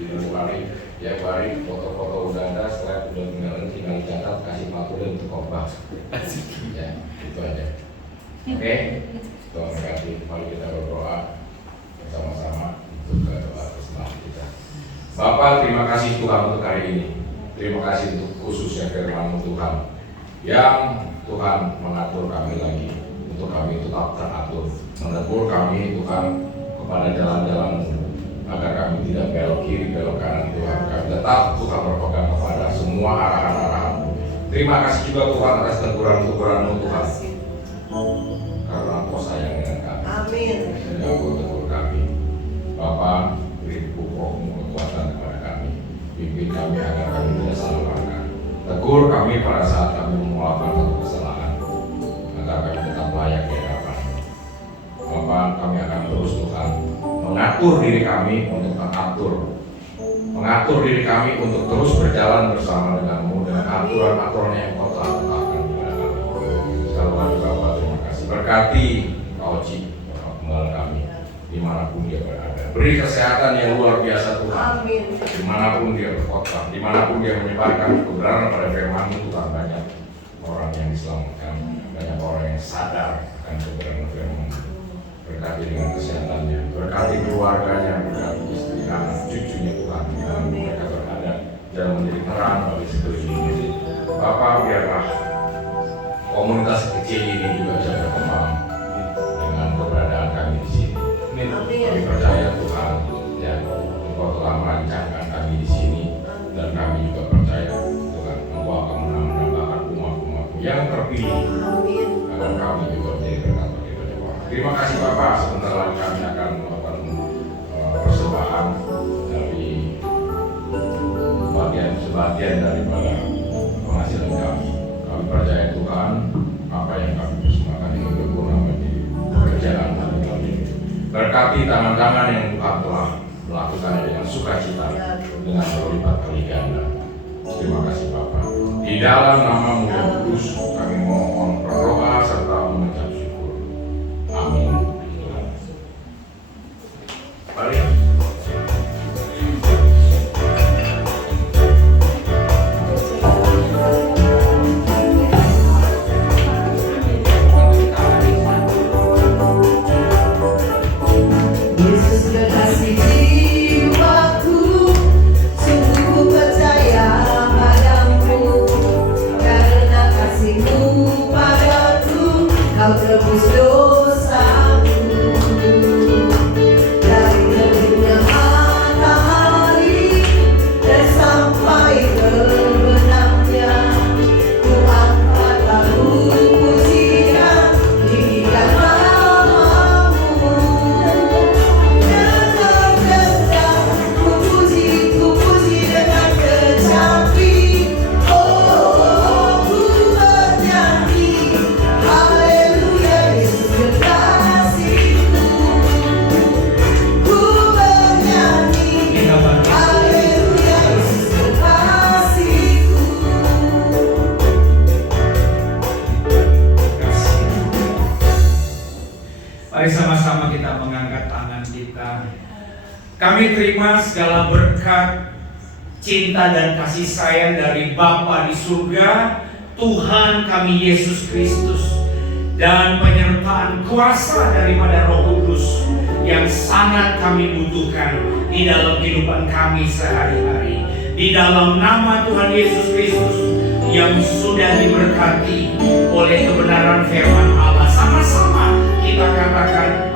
di Bali. Ya Bali, foto-foto udah ada. Setelah udah tinggal dicatat kasih Pak Tulen untuk khotbah. Ya itu aja. Oke. Tuhan memberkati. Mari kita berdoa bersama-sama untuk doa persembahan kita. Bapak, terima kasih Tuhan untuk hari ini. Terima kasih untuk khususnya firman Tuhan yang Tuhan mengatur kami lagi, untuk kami tetap teratur, menegur kami Tuhan kepada jalan-jalan agar kami tidak belok kiri, belok kanan Tuhan. Kami tetap Tuhan berpegang kepada semua arahan-arahan. Terima kasih juga Tuhan atas teguran-teguran-Mu Tuhan, karena Engkau sayang dengan kami. Amin. Sehingga Engkau tegur kami. Bapa, beri Roh-Mu kekuatan kepada kami. Pimpin kami agar kami tidak salah langkah. Tegur kami pada saat kami melakukan satu kesalahan, agar kami tetap layak di hadapan. Bapa, kami akan terus Tuhan mengatur diri kami untuk mengatur, mengatur diri kami untuk terus berjalan bersama dengan-Mu dengan aturan-aturan yang Kau telah tetapkan kepada kami. Sekali lagi Bapa, terima kasih. Berkati Kau Oci, penggal kami dimanapun dia berada. Beri kesehatan yang luar biasa Tuhan. Amin. Dimanapun dia berkhotbah, dimanapun dia menyebarkan kebenaran pada firman-Mu Tuhan, banyak orang yang diselamatkan, banyak orang yang sadar akan kebenaran firman-Mu. Berkati dengan kesehatannya, berkati keluarganya, berkati istri, anak, cucunya Tuhan, yang mereka berada dan menjadi terang bagi sekelilingnya. Bapa, biarlah komunitas kecil ini juga bisa berkembang dengan keberadaan kami di sini. Kami percaya Tuhan, ya, Engkau telah merancangkan kami di sini, dan kami juga percaya Tuhan, Engkau akan menambahkan umat-umat yang terpilih agar kami juga menjadi berkat bagi banyak orang. Terima kasih Bapak. Sebentar lagi kami akan melakukan persembahan dari sebagian daripada penghasilan kami. Kami percaya Tuhan, apa yang kami persembahkan ini berguna bagi pekerjaan kami kali ini. Berkati tangan-tangan yang Tuhan telah melakukannya dengan sukacita, dengan berlipat kali ganda. Terima kasih Bapa. Di dalam nama-Mu yang kudus kami mohon berdoa serta mengucap syukur. Amin. Mari. Yesus kekasih jiwaku, sungguh ku percaya padamu, karena kasih-Mu padaku, Kau tebus dosaku. Dari terbitnya matahari dan sampai terbenamnya, ku angkat lagu pujian, tinggikan nama-Mu. Ku puji dengan kecapi, oh ku bernyanyi, haleluya Yesus kekasihku. Ku bernyanyi, haleluya Yesus kekasihku. Mari sama-sama kita mengangkat tangan kita. Kami terima segala berkat, cinta dan kasih sayang dari Bapa di surga, Tuhan kami Yesus Kristus, dan penyertaan kuasa daripada Roh Kudus yang sangat kami butuhkan di dalam kehidupan kami sehari-hari. Di dalam nama Tuhan Yesus Kristus yang sudah diberkati oleh kebenaran firman Allah, sama-sama kita katakan